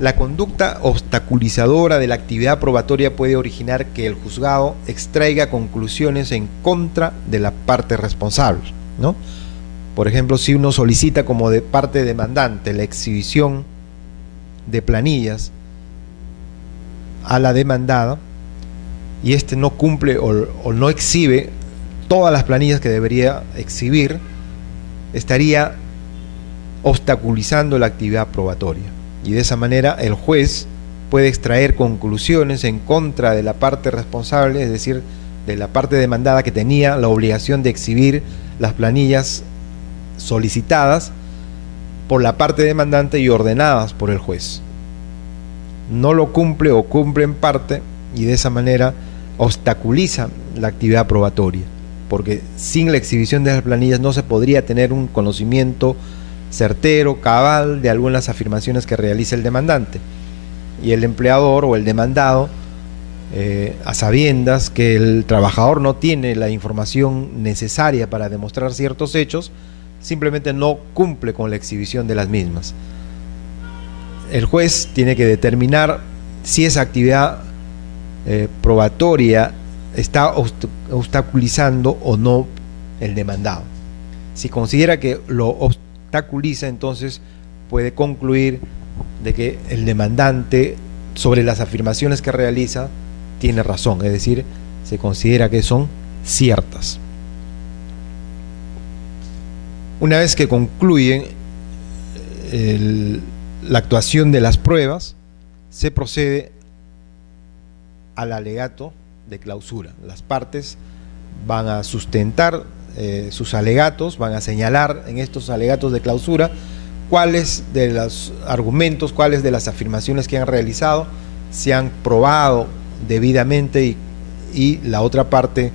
La conducta obstaculizadora de la actividad probatoria puede originar que el juzgado extraiga conclusiones en contra de la parte responsable, ¿no? Por ejemplo, si uno solicita como de parte demandante la exhibición de planillas a la demandada y éste no cumple o no exhibe todas las planillas que debería exhibir, estaría obstaculizando la actividad probatoria. Y de esa manera el juez puede extraer conclusiones en contra de la parte responsable, es decir, de la parte demandada que tenía la obligación de exhibir las planillas solicitadas por la parte demandante y ordenadas por el juez. No lo cumple o cumple en parte y de esa manera obstaculiza la actividad probatoria, porque sin la exhibición de las planillas no se podría tener un conocimiento certero, cabal de algunas afirmaciones que realiza el demandante, y el empleador o el demandado, a sabiendas que el trabajador no tiene la información necesaria para demostrar ciertos hechos, simplemente no cumple con la exhibición de las mismas. El juez tiene que determinar si esa actividad probatoria está obstaculizando o no el demandado. Si considera que lo obstaculiza, entonces puede concluir de que el demandante, sobre las afirmaciones que realiza, tiene razón, es decir, se considera que son ciertas. Una vez que concluye la actuación de las pruebas, se procede al alegato de clausura. Las partes van a sustentar sus alegatos, van a señalar en estos alegatos de clausura cuáles de los argumentos, cuáles de las afirmaciones que han realizado se han probado debidamente y la otra parte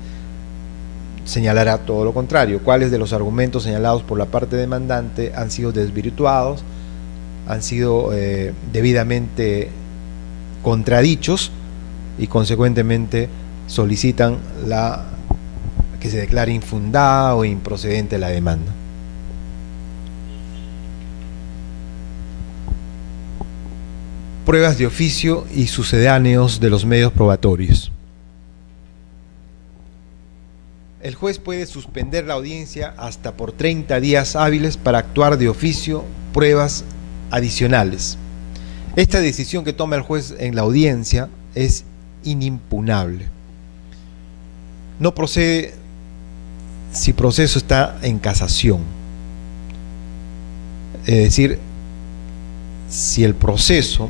señalará todo lo contrario, cuáles de los argumentos señalados por la parte demandante han sido desvirtuados, han sido debidamente contradichos y consecuentemente solicitan que se declare infundada o improcedente la demanda. Pruebas de oficio y sucedáneos de los medios probatorios. El juez puede suspender la audiencia hasta por 30 días hábiles para actuar de oficio pruebas adicionales. Esta decisión que toma el juez en la audiencia es inimpugnable. No procede si proceso está en casación. Es decir, si el proceso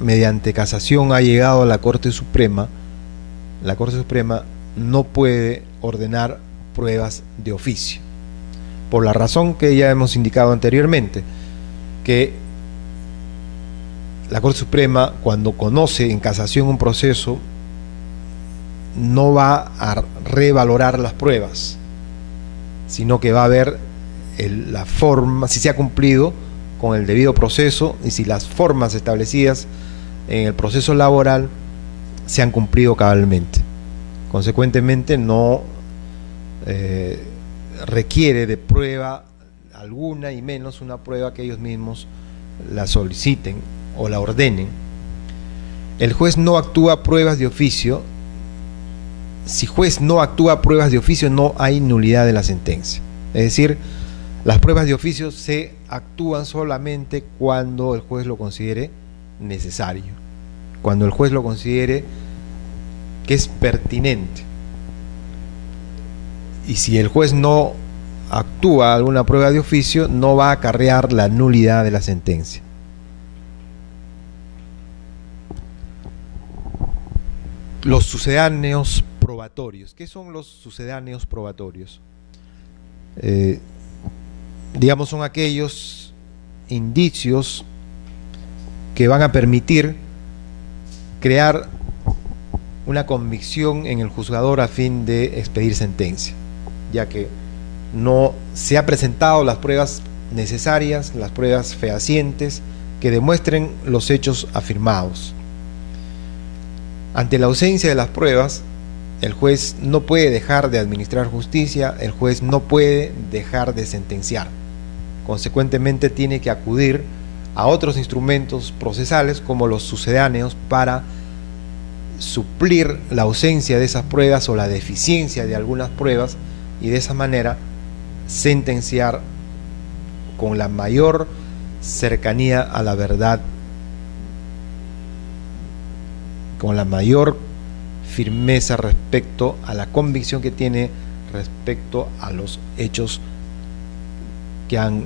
mediante casación ha llegado a la Corte Suprema no puede ordenar pruebas de oficio, por la razón que ya hemos indicado anteriormente, que la Corte Suprema, cuando conoce en casación un proceso, no va a revalorar las pruebas, sino que va a ver la forma, si se ha cumplido con el debido proceso y si las formas establecidas en el proceso laboral se han cumplido cabalmente. Consecuentemente no requiere de prueba alguna y menos una prueba que ellos mismos la soliciten o la ordenen. El juez no actúa pruebas de oficio. Si juez no actúa pruebas de oficio, no hay nulidad de la sentencia. Es decir, las pruebas de oficio se actúan solamente cuando el juez lo considere necesario, cuando el juez lo considere que es pertinente. Y si el juez no actúa alguna prueba de oficio, no va a acarrear la nulidad de la sentencia. Los sucedáneos probatorios. ¿Qué son los sucedáneos probatorios? Digamos, son aquellos indicios que van a permitir crear una convicción en el juzgador a fin de expedir sentencia, ya que no se han presentado las pruebas necesarias, las pruebas fehacientes que demuestren los hechos afirmados. Ante la ausencia de las pruebas, el juez no puede dejar de administrar justicia, el juez no puede dejar de sentenciar. Consecuentemente, tiene que acudir a otros instrumentos procesales como los sucedáneos para suplir la ausencia de esas pruebas o la deficiencia de algunas pruebas, y de esa manera sentenciar con la mayor cercanía a la verdad, con la mayor firmeza respecto a la convicción que tiene respecto a los hechos que han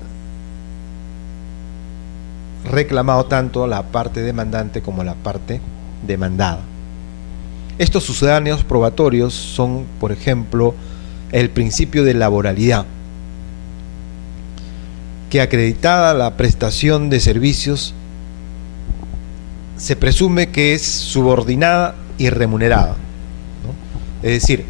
reclamado tanto la parte demandante como la parte demandada. Estos sucedáneos probatorios son, por ejemplo, el principio de laboralidad, que acreditada la prestación de servicios se presume que es subordinada y remunerada, ¿no? Es decir,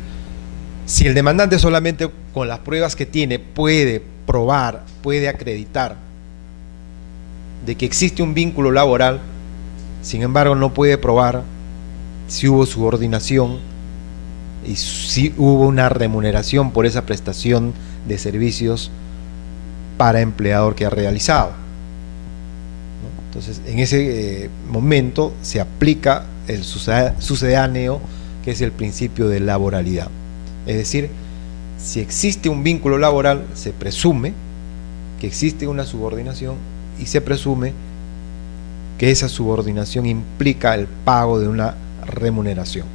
si el demandante solamente con las pruebas que tiene puede probar, puede acreditar de que existe un vínculo laboral, sin embargo no puede probar si hubo subordinación y si hubo una remuneración por esa prestación de servicios para empleador que ha realizado, ¿no? Entonces, en ese momento se aplica el sucedáneo, que es el principio de laboralidad. Es decir, si existe un vínculo laboral, se presume que existe una subordinación y se presume que esa subordinación implica el pago de una remuneración.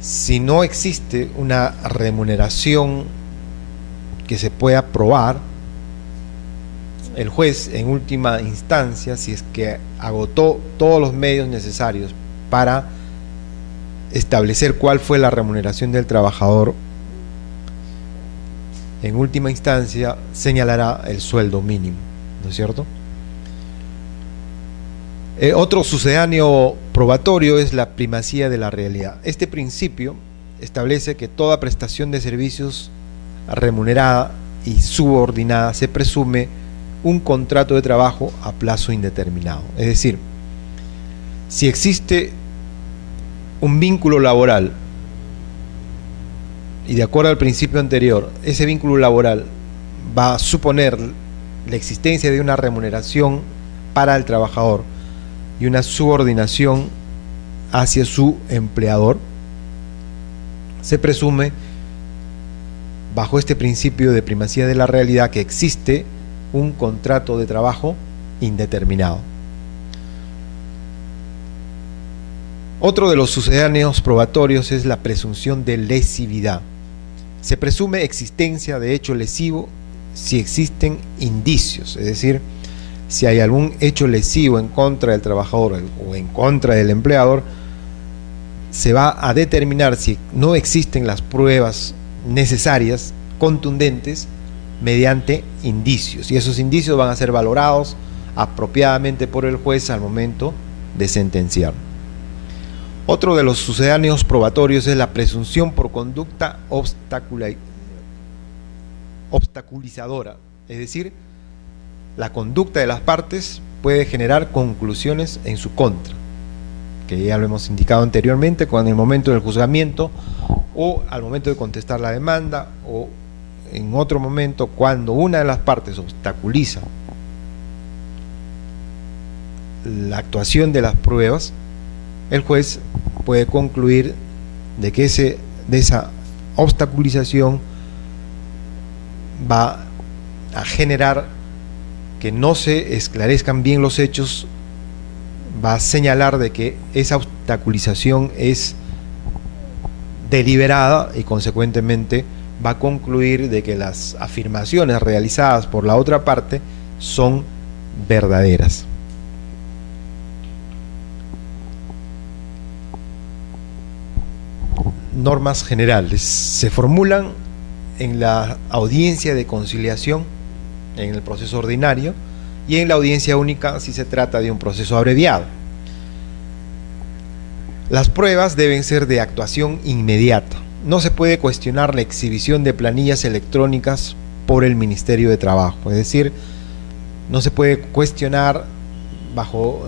Si no existe una remuneración que se pueda probar, el juez en última instancia, si es que agotó todos los medios necesarios para establecer cuál fue la remuneración del trabajador, en última instancia señalará el sueldo mínimo, ¿no es cierto? Otro sucedáneo probatorio es la primacía de la realidad. Este principio establece que toda prestación de servicios remunerada y subordinada se presume un contrato de trabajo a plazo indeterminado. Es decir, si existe un vínculo laboral y de acuerdo al principio anterior, ese vínculo laboral va a suponer la existencia de una remuneración para el trabajador y una subordinación hacia su empleador, se presume bajo este principio de primacía de la realidad que existe un contrato de trabajo indeterminado. Otro de los sucedáneos probatorios es la presunción de lesividad. Se presume existencia de hecho lesivo si existen indicios, es decir, si hay algún hecho lesivo en contra del trabajador o en contra del empleador, se va a determinar si no existen las pruebas necesarias, contundentes, mediante indicios, y esos indicios van a ser valorados apropiadamente por el juez al momento de sentenciar. Otro de los sucedáneos probatorios es la presunción por conducta obstaculizadora, es decir, la conducta de las partes puede generar conclusiones en su contra, que ya lo hemos indicado anteriormente, cuando en el momento del juzgamiento o al momento de contestar la demanda o en otro momento cuando una de las partes obstaculiza la actuación de las pruebas, el juez puede concluir de que de esa obstaculización va a generar que no se esclarezcan bien los hechos, va a señalar de que esa obstaculización es deliberada y consecuentemente va a concluir de que las afirmaciones realizadas por la otra parte son verdaderas. Normas generales se formulan en la audiencia de conciliación, en el proceso ordinario, y en la audiencia única si se trata de un proceso abreviado. Las pruebas deben ser de actuación inmediata. No se puede cuestionar la exhibición de planillas electrónicas por el Ministerio de Trabajo, es decir, no se puede cuestionar bajo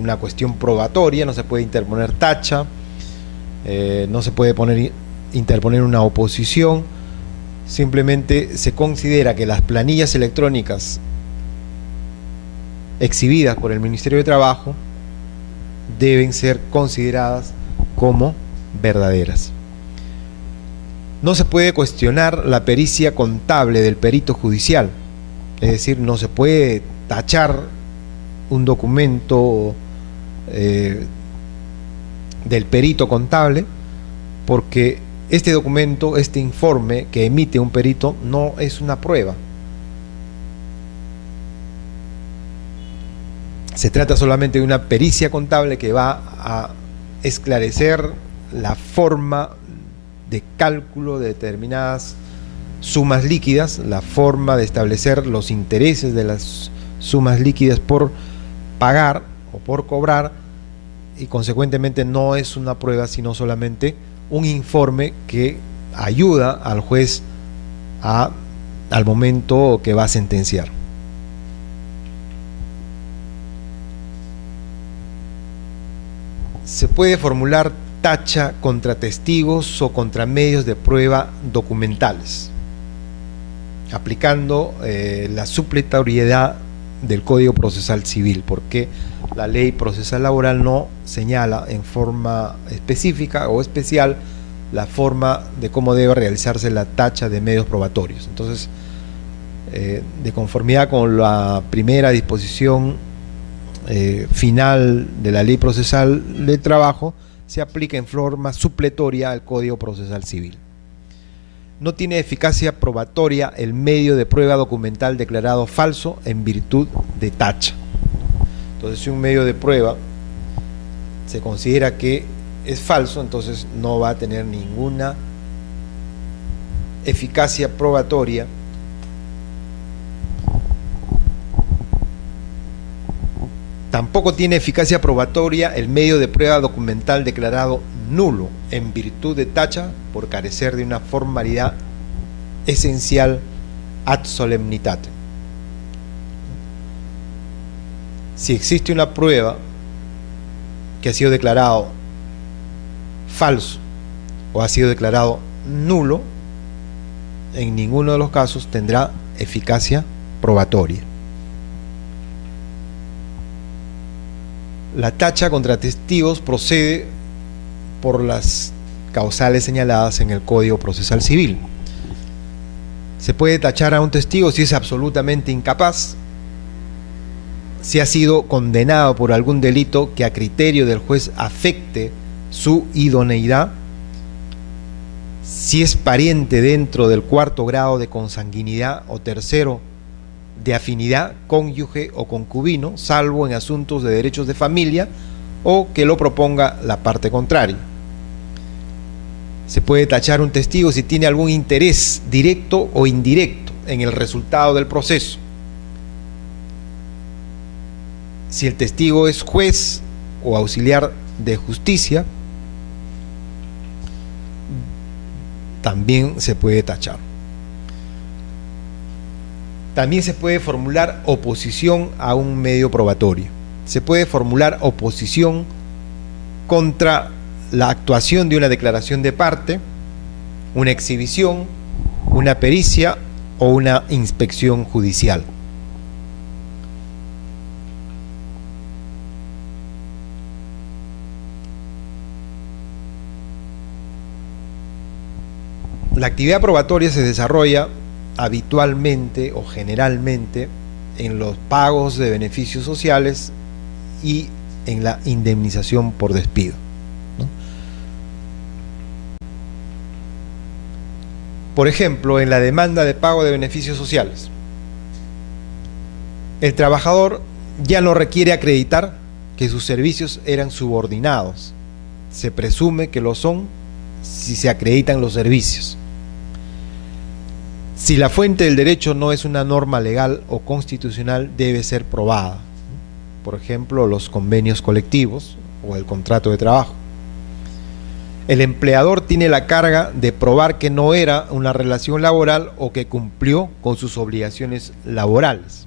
una cuestión probatoria, no se puede interponer tacha, no se puede interponer una oposición. Simplemente se considera que las planillas electrónicas exhibidas por el Ministerio de Trabajo deben ser consideradas como verdaderas. No se puede cuestionar la pericia contable del perito judicial, es decir, no se puede tachar un documento del perito contable, porque este documento, este informe que emite un perito no es una prueba. Se trata solamente de una pericia contable que va a esclarecer la forma de cálculo de determinadas sumas líquidas, la forma de establecer los intereses de las sumas líquidas por pagar o por cobrar, y consecuentemente no es una prueba, sino solamente un informe que ayuda al juez al momento que va a sentenciar. Se puede formular tacha contra testigos o contra medios de prueba documentales, aplicando la supletoriedad del Código Procesal Civil, porque la Ley Procesal Laboral no señala en forma específica o especial la forma de cómo debe realizarse la tacha de medios probatorios. Entonces, de conformidad con la primera disposición final de la Ley Procesal del Trabajo, se aplica en forma supletoria al Código Procesal Civil. No tiene eficacia probatoria el medio de prueba documental declarado falso en virtud de tacha. Entonces, si un medio de prueba se considera que es falso, entonces no va a tener ninguna eficacia probatoria Tampoco tiene eficacia probatoria el medio de prueba documental declarado nulo en virtud de tacha por carecer de una formalidad esencial ad solemnitate. Si existe una prueba que ha sido declarado falso o ha sido declarado nulo, en ninguno de los casos tendrá eficacia probatoria. La tacha contra testigos procede por las causales señaladas en el Código Procesal Civil. Se puede tachar a un testigo si es absolutamente incapaz, si ha sido condenado por algún delito que a criterio del juez afecte su idoneidad, si es pariente dentro del cuarto grado de consanguinidad o tercero de afinidad, cónyuge o concubino, salvo en asuntos de derechos de familia o que lo proponga la parte contraria. Se puede tachar un testigo si tiene algún interés directo o indirecto en el resultado del proceso. Si el testigo es juez o auxiliar de justicia, también se puede tachar. También se puede formular oposición a un medio probatorio. Se puede formular oposición contra la actuación de una declaración de parte, una exhibición, una pericia o una inspección judicial. La actividad probatoria se desarrolla habitualmente o generalmente en los pagos de beneficios sociales y en la indemnización por despido, ¿no? Por ejemplo, en la demanda de pago de beneficios sociales, el trabajador ya no requiere acreditar que sus servicios eran subordinados. Se presume que lo son si se acreditan los servicios. Si la fuente del derecho no es una norma legal o constitucional, debe ser probada. Por ejemplo, los convenios colectivos o el contrato de trabajo. El empleador tiene la carga de probar que no era una relación laboral o que cumplió con sus obligaciones laborales.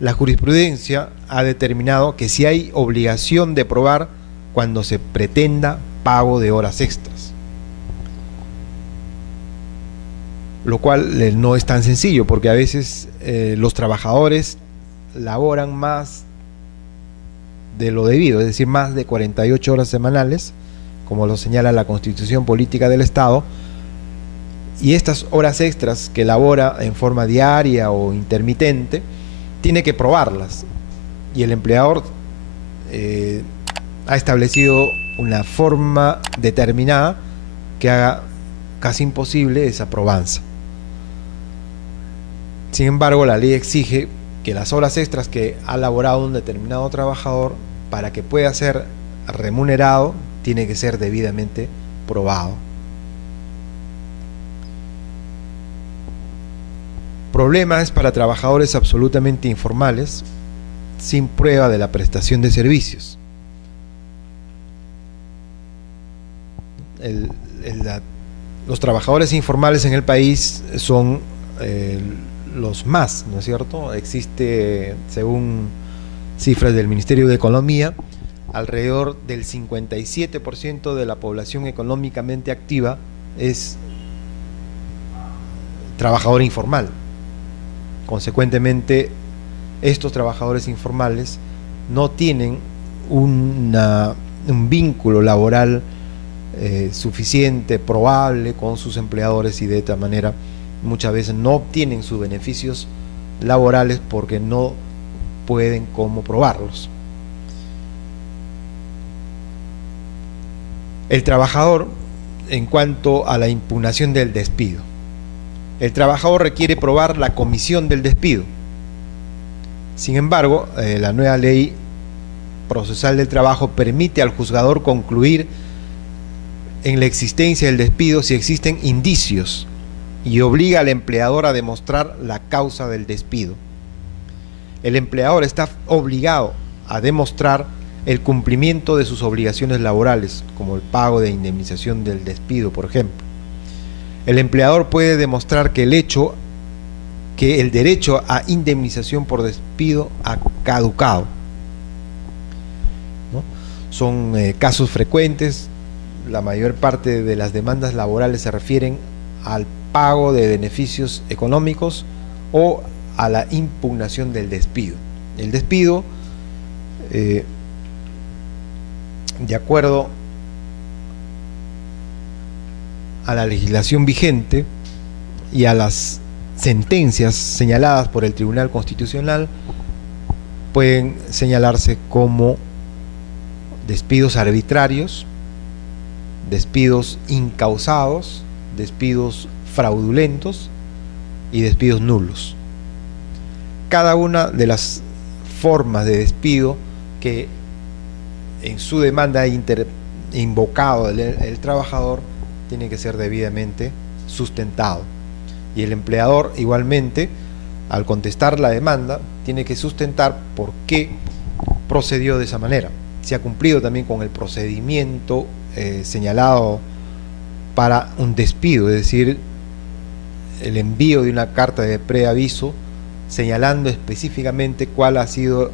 La jurisprudencia ha determinado que sí hay obligación de probar cuando se pretenda pago de horas extras, lo cual no es tan sencillo, porque a veces los trabajadores laboran más de lo debido, es decir, más de 48 horas semanales, como lo señala la Constitución Política del Estado, y estas horas extras que labora en forma diaria o intermitente, tiene que probarlas, y el empleador ha establecido una forma determinada que haga casi imposible esa probanza. Sin embargo, la ley exige que las horas extras que ha laborado un determinado trabajador, para que pueda ser remunerado, tiene que ser debidamente probado. Problemas para trabajadores absolutamente informales, sin prueba de la prestación de servicios. Los trabajadores informales en el país son los más, ¿no es cierto? Existe, según cifras del Ministerio de Economía, alrededor del 57% de la población económicamente activa es trabajador informal. Consecuentemente, estos trabajadores informales no tienen un vínculo laboral suficiente, probable con sus empleadores, y de esta manera muchas veces no obtienen sus beneficios laborales porque no pueden cómo probarlos. El trabajador, en cuanto a la impugnación del despido, el trabajador requiere probar la comisión del despido. Sin embargo, la nueva ley procesal del trabajo permite al juzgador concluir en la existencia del despido si existen indicios, y obliga al empleador a demostrar la causa del despido. El empleador está obligado a demostrar el cumplimiento de sus obligaciones laborales, como el pago de indemnización del despido, por ejemplo. El empleador puede demostrar que el derecho a indemnización por despido ha caducado, ¿no? Son casos frecuentes. La mayor parte de las demandas laborales se refieren al pago de beneficios económicos o a la impugnación del despido. El despido, de acuerdo a la legislación vigente y a las sentencias señaladas por el Tribunal Constitucional, pueden señalarse como despidos arbitrarios, despidos incausados, despidos fraudulentos y despidos nulos. Cada una de las formas de despido que en su demanda ha invocado el trabajador tiene que ser debidamente sustentado, y el empleador igualmente, al contestar la demanda, tiene que sustentar por qué procedió de esa manera, si ha cumplido también con el procedimiento señalado para un despido, es decir, el envío de una carta de preaviso señalando específicamente cuál ha sido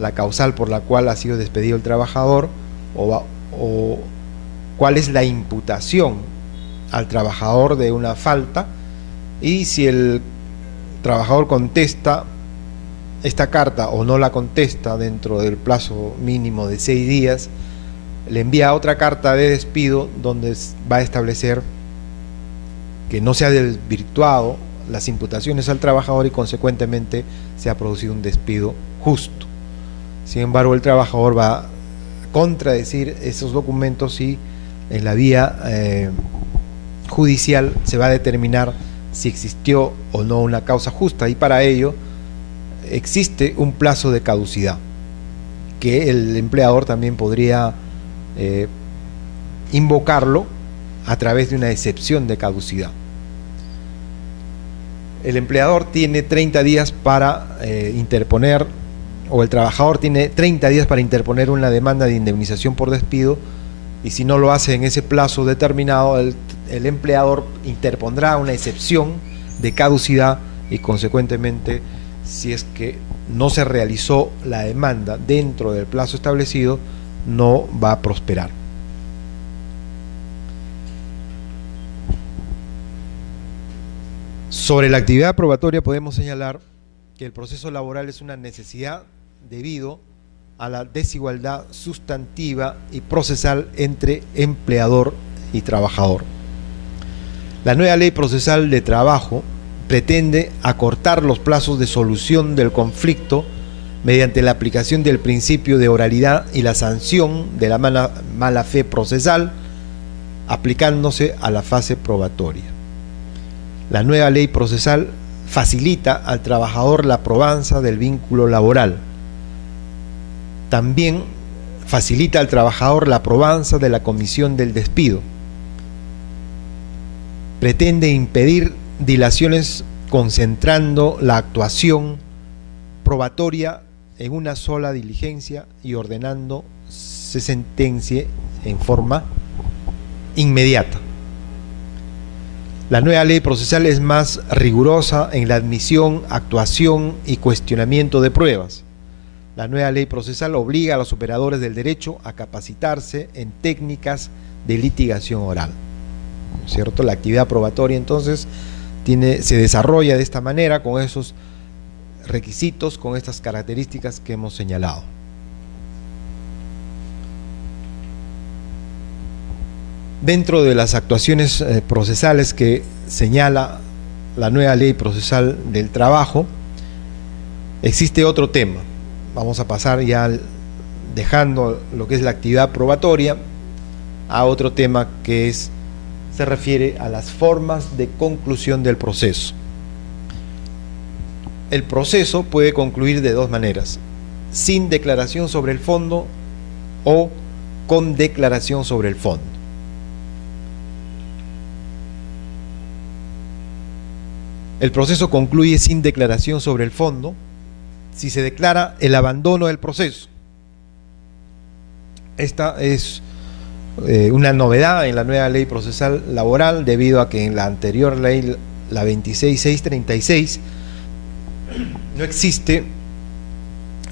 la causal por la cual ha sido despedido el trabajador, o cuál es la imputación al trabajador de una falta, y si el trabajador contesta esta carta o no la contesta dentro del plazo mínimo de 6 días, le envía otra carta de despido donde va a establecer que no se ha desvirtuado las imputaciones al trabajador y consecuentemente se ha producido un despido justo. Sin embargo, el trabajador va a contradecir esos documentos y en la vía judicial se va a determinar si existió o no una causa justa, y para ello existe un plazo de caducidad que el empleador también podría invocarlo a través de una excepción de caducidad. el empleador tiene 30 días para interponer, o el trabajador tiene 30 días para interponer una demanda de indemnización por despido, y si no lo hace en ese plazo determinado, el empleador interpondrá una excepción de caducidad y consecuentemente, si es que no se realizó la demanda dentro del plazo establecido, no va a prosperar. Sobre la actividad probatoria podemos señalar que el proceso laboral es una necesidad debido a la desigualdad sustantiva y procesal entre empleador y trabajador. La nueva ley procesal de trabajo pretende acortar los plazos de solución del conflicto mediante la aplicación del principio de oralidad y la sanción de la mala fe procesal, aplicándose a la fase probatoria. La nueva ley procesal facilita al trabajador la probanza del vínculo laboral. También facilita al trabajador la probanza de la comisión del despido. Pretende impedir dilaciones concentrando la actuación probatoria en una sola diligencia y ordenando se sentencie en forma inmediata. La nueva ley procesal es más rigurosa en la admisión, actuación y cuestionamiento de pruebas. La nueva ley procesal obliga a los operadores del derecho a capacitarse en técnicas de litigación oral, ¿cierto? La actividad probatoria entonces se desarrolla de esta manera, con esos requisitos, con estas características que hemos señalado. Dentro de las actuaciones procesales que señala la nueva ley procesal del trabajo, existe otro tema. Vamos a pasar ya dejando lo que es la actividad probatoria a otro tema que se refiere a las formas de conclusión del proceso. El proceso puede concluir de dos maneras: sin declaración sobre el fondo o con declaración sobre el fondo. El proceso concluye sin declaración sobre el fondo si se declara el abandono del proceso. Esta es una novedad en la nueva ley procesal laboral, debido a que en la anterior ley, la 26636, no existe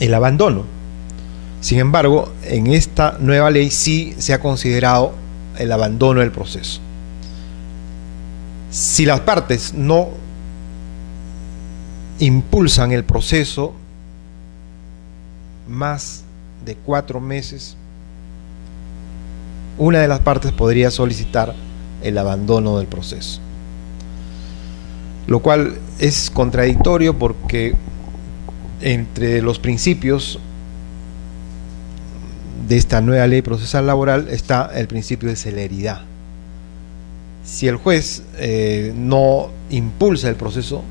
el abandono. Sin embargo, en esta nueva ley sí se ha considerado el abandono del proceso. Si las partes no impulsan el proceso más de 4 meses, una de las partes podría solicitar el abandono del proceso, lo cual es contradictorio porque entre los principios de esta nueva ley procesal laboral está el principio de celeridad. Si el juez no impulsa el proceso,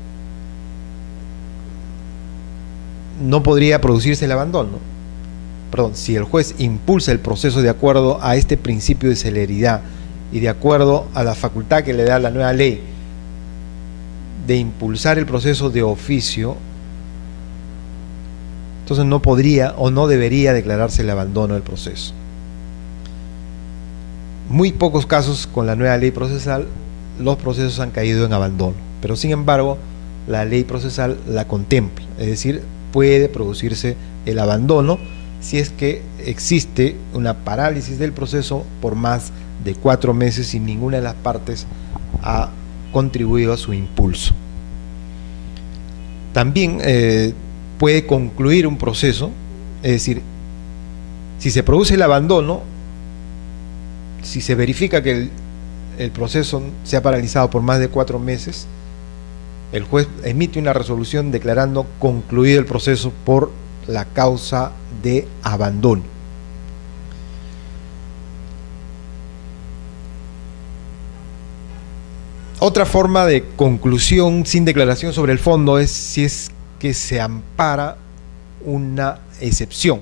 no podría producirse el abandono. Perdón, si el juez impulsa el proceso de acuerdo a este principio de celeridad y de acuerdo a la facultad que le da la nueva ley de impulsar el proceso de oficio, entonces no podría o no debería declararse el abandono del proceso. Muy pocos casos con la nueva ley procesal los procesos han caído en abandono, pero sin embargo la ley procesal la contempla, es decir, puede producirse el abandono si es que existe una parálisis del proceso por más de 4 meses y ninguna de las partes ha contribuido a su impulso. También puede concluir un proceso, es decir, si se produce el abandono, si se verifica que el proceso se ha paralizado por más de 4 meses, el juez emite una resolución declarando concluido el proceso por la causa de abandono. Otra forma de conclusión sin declaración sobre el fondo es si es que se ampara una excepción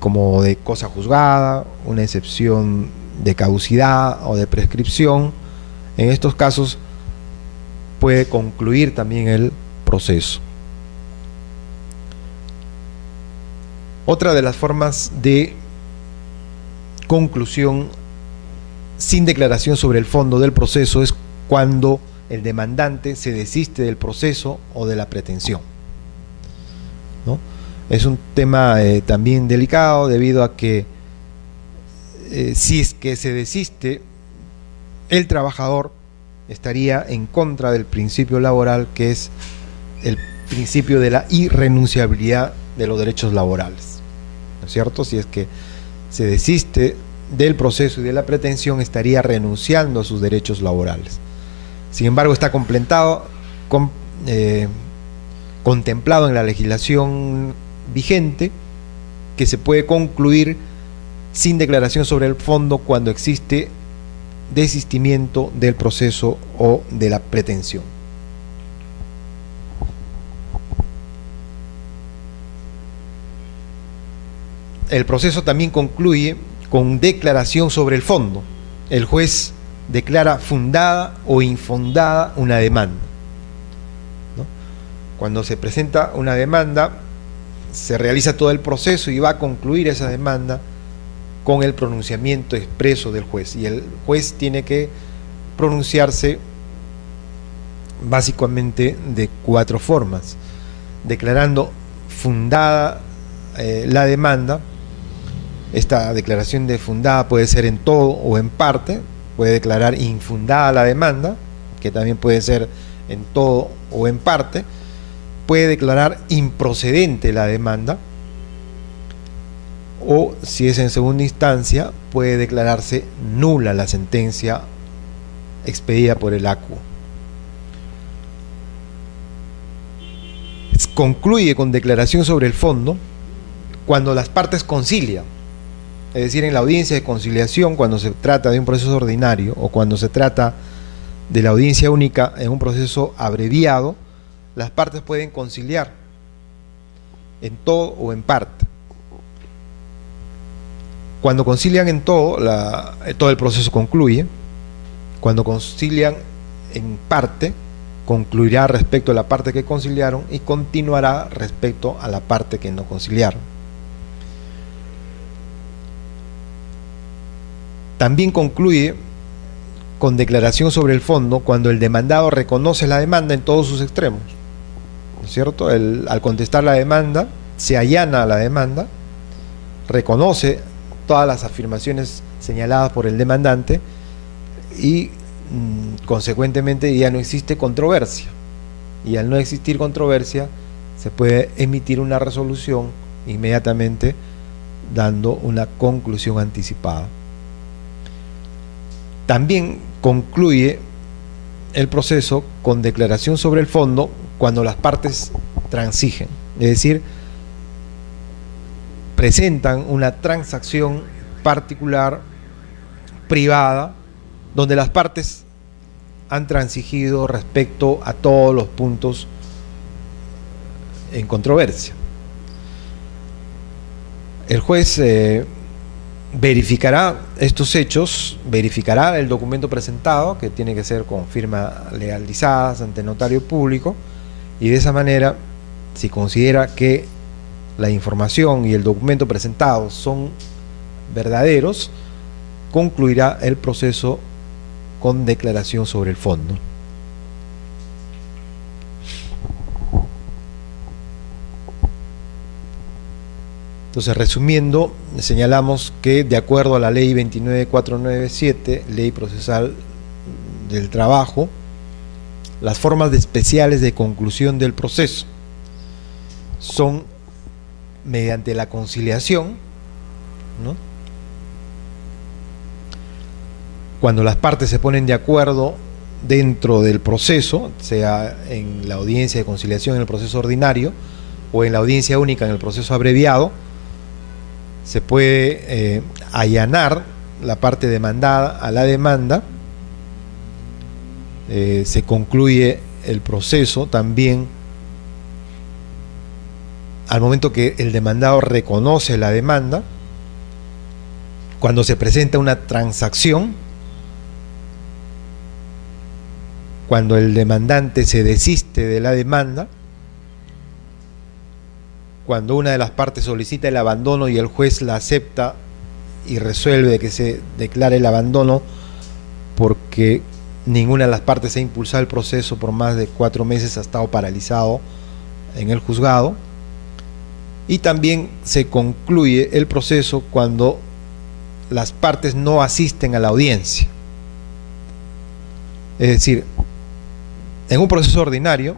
como de cosa juzgada, una excepción de caducidad o de prescripción. En estos casos puede concluir también el proceso. Otra de las formas de conclusión sin declaración sobre el fondo del proceso es cuando el demandante se desiste del proceso o de la pretensión, ¿no? Es un tema también delicado, debido a que si es que se desiste, el trabajador estaría en contra del principio laboral, que es el principio de la irrenunciabilidad de los derechos laborales, ¿no es cierto? Si es que se desiste del proceso y de la pretensión, estaría renunciando a sus derechos laborales. Sin embargo, está contemplado en la legislación vigente que se puede concluir sin declaración sobre el fondo cuando existe desistimiento del proceso o de la pretensión. El proceso también concluye con declaración sobre el fondo. El juez declara fundada o infundada una demanda, ¿no? Cuando se presenta una demanda, se realiza todo el proceso y va a concluir esa demanda con el pronunciamiento expreso del juez, y el juez tiene que pronunciarse básicamente de 4 formas: declarando fundada la demanda. Esta declaración de fundada puede ser en todo o en parte. Puede declarar infundada la demanda, que también puede ser en todo o en parte. Puede declarar improcedente la demanda, o si es en segunda instancia, puede declararse nula la sentencia expedida por el ACUO. Concluye con declaración sobre el fondo cuando las partes concilian, es decir, en la audiencia de conciliación, cuando se trata de un proceso ordinario o cuando se trata de la audiencia única en un proceso abreviado, las partes pueden conciliar en todo o en parte. Cuando concilian en todo, todo el proceso concluye. Cuando concilian en parte, concluirá respecto a la parte que conciliaron y continuará respecto a la parte que no conciliaron. También concluye con declaración sobre el fondo cuando el demandado reconoce la demanda en todos sus extremos, ¿no es cierto? Al contestar la demanda, se allana a la demanda, reconoce todas las afirmaciones señaladas por el demandante y consecuentemente ya no existe controversia, y al no existir controversia se puede emitir una resolución inmediatamente dando una conclusión anticipada. También concluye el proceso con declaración sobre el fondo cuando las partes transigen, es decir, presentan una transacción particular, privada, donde las partes han transigido respecto a todos los puntos en controversia. El juez verificará estos hechos, verificará el documento presentado, que tiene que ser con firma legalizada ante notario público, y de esa manera, si considera que la información y el documento presentado son verdaderos, concluirá el proceso con declaración sobre el fondo. Entonces, resumiendo, señalamos que de acuerdo a la ley 29497, ley procesal del trabajo, las formas especiales de conclusión del proceso son mediante la conciliación, ¿no? Cuando las partes se ponen de acuerdo dentro del proceso, sea en la audiencia de conciliación en el proceso ordinario o en la audiencia única en el proceso abreviado, se puede allanar la parte demandada a la demanda, se concluye el proceso también al momento que el demandado reconoce la demanda, cuando se presenta una transacción, cuando el demandante se desiste de la demanda, cuando una de las partes solicita el abandono y el juez la acepta y resuelve que se declare el abandono porque ninguna de las partes ha impulsado el proceso por más de 4 meses, ha estado paralizado en el juzgado. Y también se concluye el proceso cuando las partes no asisten a la audiencia. Es decir, en un proceso ordinario,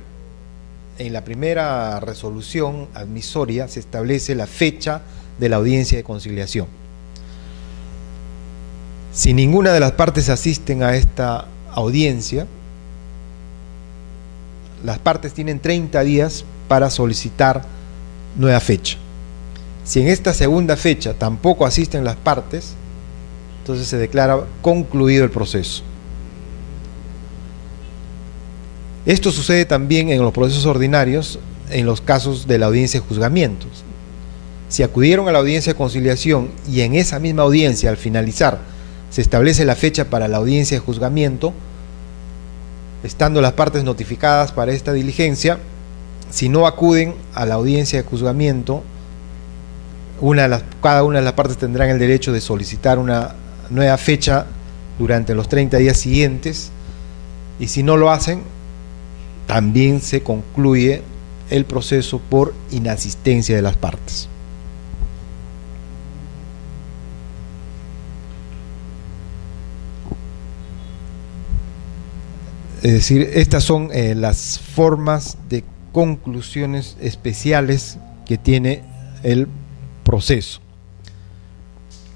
en la primera resolución admisoria se establece la fecha de la audiencia de conciliación. Si ninguna de las partes asisten a esta audiencia, las partes tienen 30 días para solicitar nueva fecha. Si en esta segunda fecha tampoco asisten las partes, entonces se declara concluido el proceso. Esto sucede también en los procesos ordinarios en los casos de la audiencia de juzgamientos. Si acudieron a la audiencia de conciliación y en esa misma audiencia, al finalizar, se establece la fecha para la audiencia de juzgamiento, estando las partes notificadas para esta diligencia, si no acuden a la audiencia de juzgamiento, cada una de las partes tendrán el derecho de solicitar una nueva fecha durante los 30 días siguientes, y si no lo hacen, también se concluye el proceso por inasistencia de las partes. Es decir, estas son las formas de conclusiones especiales que tiene el proceso.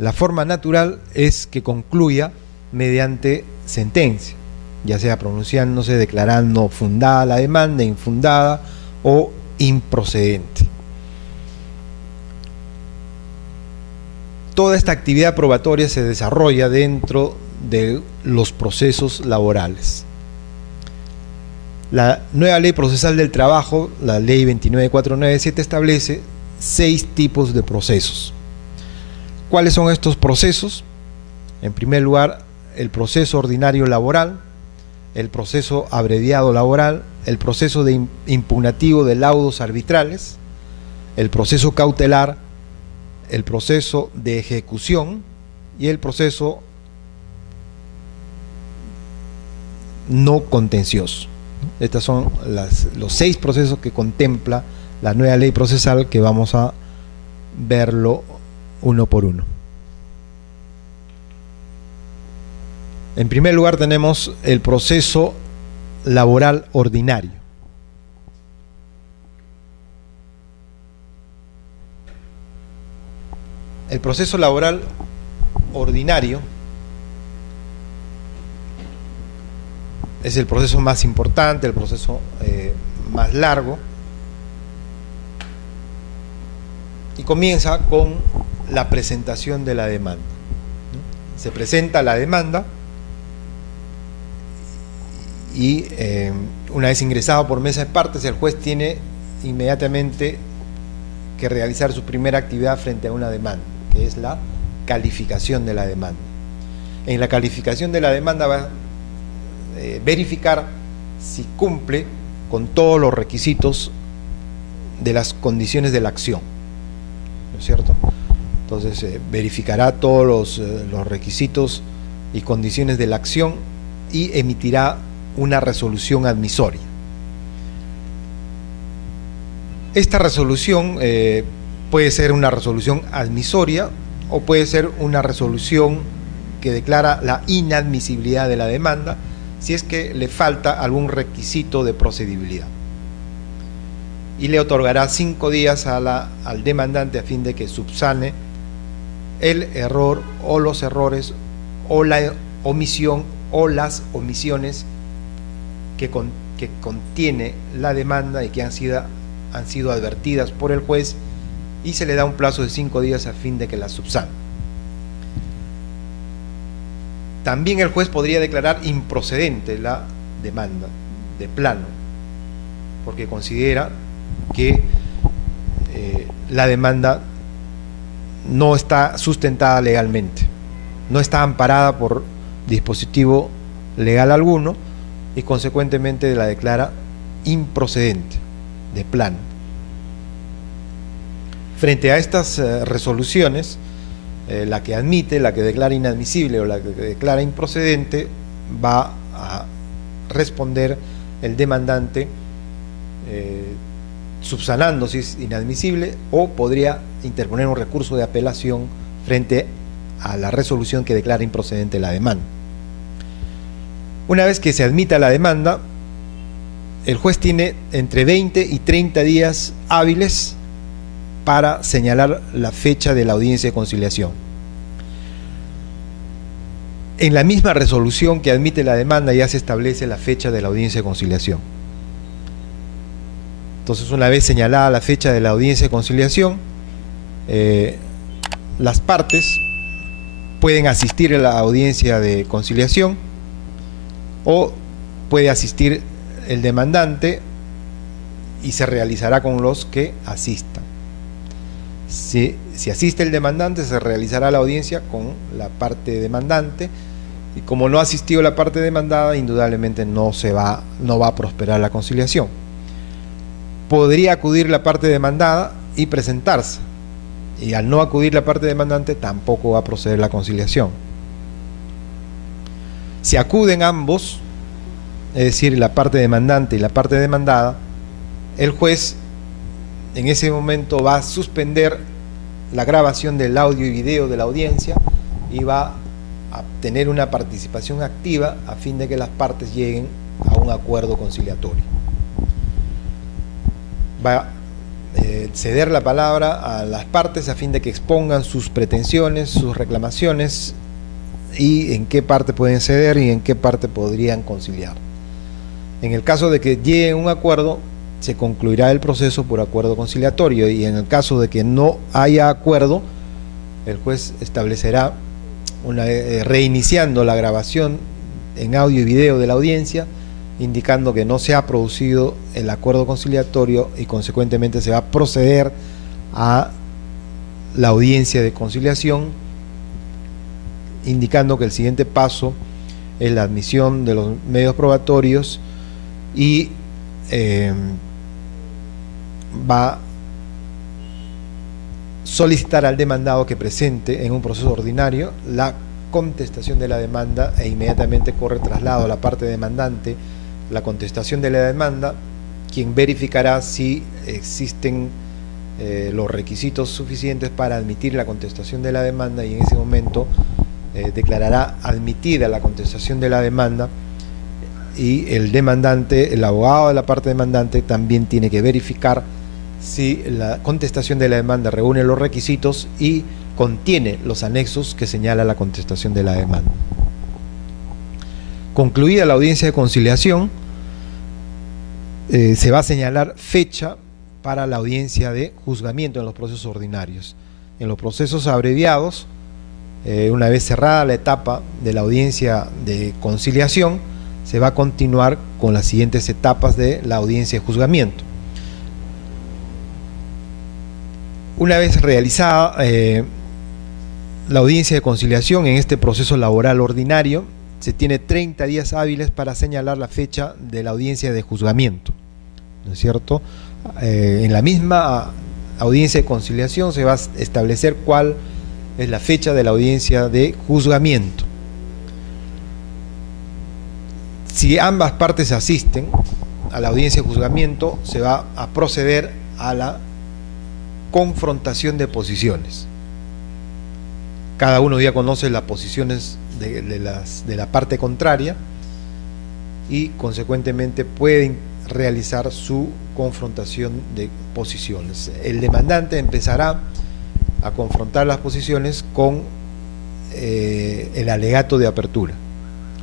La forma natural es que concluya mediante sentencia, ya sea pronunciándose, declarando fundada la demanda, infundada o improcedente. Toda esta actividad probatoria se desarrolla dentro de los procesos laborales. La nueva Ley Procesal del Trabajo, la Ley 29497, establece 6 tipos de procesos. ¿Cuáles son estos procesos? En primer lugar, el proceso ordinario laboral, el proceso abreviado laboral, el proceso de impugnativo de laudos arbitrales, el proceso cautelar, el proceso de ejecución y el proceso no contencioso. Estos son los 6 procesos que contempla la nueva ley procesal, que vamos a verlo uno por uno. En primer lugar tenemos el proceso laboral ordinario. El proceso laboral ordinario es el proceso más importante, el proceso más largo, y comienza con la presentación de la demanda. Se presenta la demanda y una vez ingresado por mesa de partes, el juez tiene inmediatamente que realizar su primera actividad frente a una demanda, que es la calificación de la demanda. En la calificación de la demanda va a verificar si cumple con todos los requisitos de las condiciones de la acción, ¿no es cierto? Entonces verificará todos los requisitos y condiciones de la acción y emitirá una resolución admisoria. Esta resolución puede ser una resolución admisoria o puede ser una resolución que declara la inadmisibilidad de la demanda si es que le falta algún requisito de procedibilidad, y le otorgará 5 días al demandante a fin de que subsane el error o los errores o la omisión o las omisiones que contiene la demanda y que han sido advertidas por el juez, y se le da un plazo de 5 días a fin de que la subsane. También el juez podría declarar improcedente la demanda de plano, porque considera que la demanda no está sustentada legalmente, no está amparada por dispositivo legal alguno, y consecuentemente la declara improcedente de plano. Frente a estas resoluciones, la que admite, la que declara inadmisible o la que declara improcedente, va a responder el demandante subsanando si es inadmisible, o podría interponer un recurso de apelación frente a la resolución que declara improcedente la demanda. Una vez que se admita la demanda, el juez tiene entre 20 y 30 días hábiles para señalar la fecha de la audiencia de conciliación. En la misma resolución que admite la demanda ya se establece la fecha de la audiencia de conciliación. Entonces, una vez señalada la fecha de la audiencia de conciliación, las partes pueden asistir a la audiencia de conciliación o puede asistir el demandante y se realizará con los que asistan. Si asiste el demandante, se realizará la audiencia con la parte demandante, y como no asistió la parte demandada, indudablemente no va a prosperar la conciliación. Podría acudir la parte demandada y presentarse, y al no acudir la parte demandante tampoco va a proceder la conciliación. Si acuden ambos, es decir, la parte demandante y la parte demandada, el juez en ese momento va a suspender la grabación del audio y video de la audiencia y va a tener una participación activa a fin de que las partes lleguen a un acuerdo conciliatorio. Va a ceder la palabra a las partes a fin de que expongan sus pretensiones, sus reclamaciones, y en qué parte pueden ceder y en qué parte podrían conciliar. En el caso de que llegue a un acuerdo, se concluirá el proceso por acuerdo conciliatorio, y en el caso de que no haya acuerdo, el juez establecerá reiniciando la grabación en audio y video de la audiencia, indicando que no se ha producido el acuerdo conciliatorio y consecuentemente se va a proceder a la audiencia de conciliación, indicando que el siguiente paso es la admisión de los medios probatorios y va a solicitar al demandado que presente en un proceso ordinario la contestación de la demanda, e inmediatamente corre traslado a la parte demandante la contestación de la demanda, quien verificará si existen los requisitos suficientes para admitir la contestación de la demanda, y en ese momento declarará admitida la contestación de la demanda, y el demandante, el abogado de la parte demandante, también tiene que verificar si la contestación de la demanda reúne los requisitos y contiene los anexos que señala la contestación de la demanda. Concluida la audiencia de conciliación, se va a señalar fecha para la audiencia de juzgamiento en los procesos ordinarios. En los procesos abreviados, una vez cerrada la etapa de la audiencia de conciliación, se va a continuar con las siguientes etapas de la audiencia de juzgamiento. Una vez realizada la audiencia de conciliación en este proceso laboral ordinario, se tiene 30 días hábiles para señalar la fecha de la audiencia de juzgamiento, ¿no es cierto? En la misma audiencia de conciliación se va a establecer cuál es la fecha de la audiencia de juzgamiento. Si ambas partes asisten a la audiencia de juzgamiento, se va a proceder a la confrontación de posiciones. Cada uno ya conoce las posiciones de la parte contraria y consecuentemente pueden realizar su confrontación de posiciones. El demandante empezará a confrontar las posiciones con el alegato de apertura,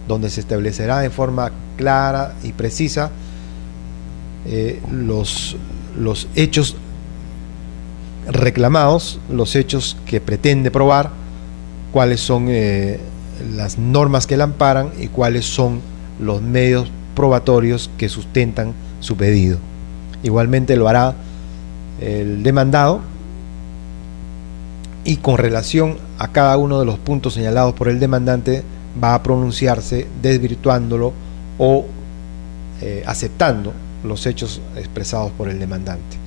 donde se establecerá en forma clara y precisa los hechos reclamados, los hechos que pretende probar, cuáles son las normas que la amparan y cuáles son los medios probatorios que sustentan su pedido. Igualmente lo hará el demandado, y con relación a cada uno de los puntos señalados por el demandante va a pronunciarse desvirtuándolo o aceptando los hechos expresados por el demandante.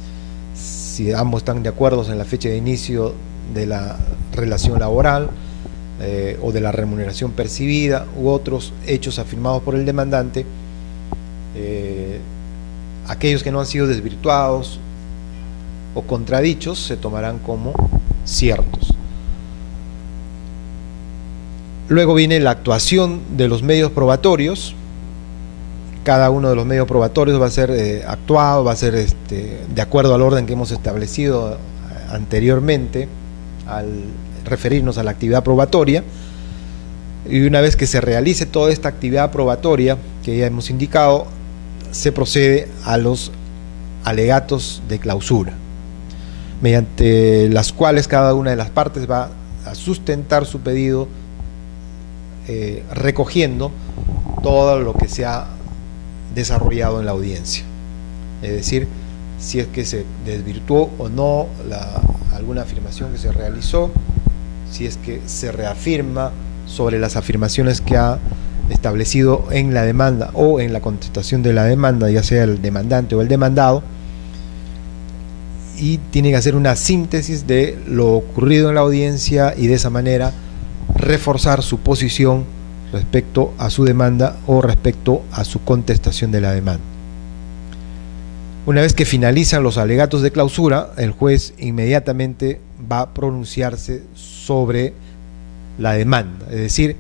Si ambos están de acuerdo en la fecha de inicio de la relación laboral o de la remuneración percibida u otros hechos afirmados por el demandante, aquellos que no han sido desvirtuados o contradichos se tomarán como ciertos. Luego viene la actuación de los medios probatorios. Cada uno de los medios probatorios va a ser actuado, va a ser de acuerdo al orden que hemos establecido anteriormente al referirnos a la actividad probatoria. Y una vez que se realice toda esta actividad probatoria que ya hemos indicado, se procede a los alegatos de clausura, mediante las cuales cada una de las partes va a sustentar su pedido recogiendo todo lo que se ha desarrollado en la audiencia, es decir, si es que se desvirtuó o no alguna afirmación que se realizó, si es que se reafirma sobre las afirmaciones que ha establecido en la demanda o en la contestación de la demanda, ya sea el demandante o el demandado, y tiene que hacer una síntesis de lo ocurrido en la audiencia y de esa manera reforzar su posición respecto a su demanda o respecto a su contestación de la demanda. Una vez que finalizan los alegatos de clausura, el juez inmediatamente va a pronunciarse sobre la demanda, es decir,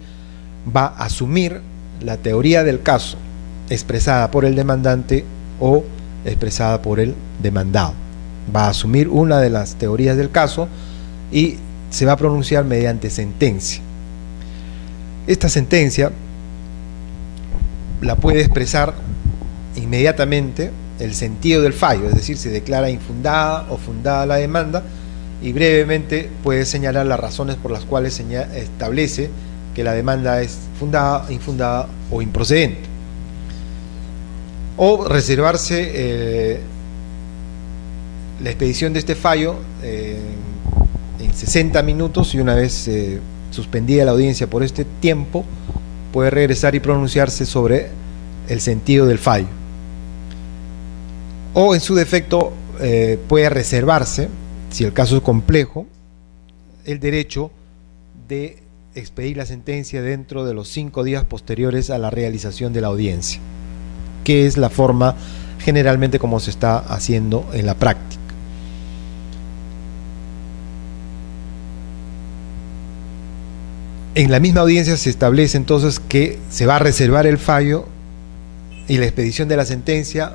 va a asumir la teoría del caso expresada por el demandante o expresada por el demandado. Va a asumir una de las teorías del caso y se va a pronunciar mediante sentencia. Esta sentencia la puede expresar inmediatamente el sentido del fallo, es decir, se declara infundada o fundada la demanda y brevemente puede señalar las razones por las cuales establece que la demanda es fundada, infundada o improcedente. O reservarse la expedición de este fallo en 60 minutos y una vez suspendida la audiencia por este tiempo, puede regresar y pronunciarse sobre el sentido del fallo. O en su defecto puede reservarse, si el caso es complejo, el derecho de expedir la sentencia dentro de los 5 días posteriores a la realización de la audiencia, que es la forma generalmente como se está haciendo en la práctica. En la misma audiencia se establece entonces que se va a reservar el fallo y la expedición de la sentencia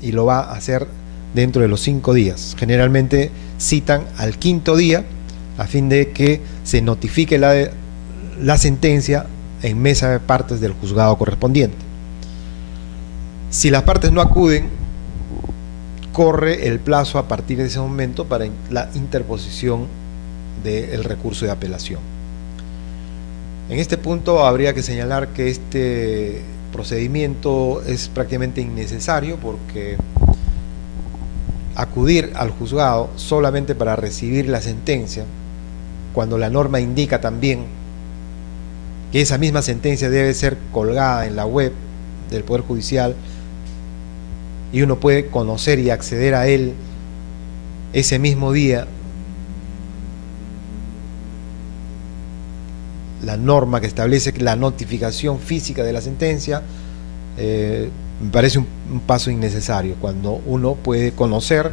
y lo va a hacer dentro de los 5 días. Generalmente citan al 5.º día a fin de que se notifique la sentencia en mesa de partes del juzgado correspondiente. Si las partes no acuden, corre el plazo a partir de ese momento para la interposición del recurso de apelación. En este punto habría que señalar que este procedimiento es prácticamente innecesario porque acudir al juzgado solamente para recibir la sentencia, cuando la norma indica también que esa misma sentencia debe ser colgada en la web del Poder Judicial y uno puede conocer y acceder a él ese mismo día, la norma que establece la notificación física de la sentencia, me parece un paso innecesario cuando uno puede conocer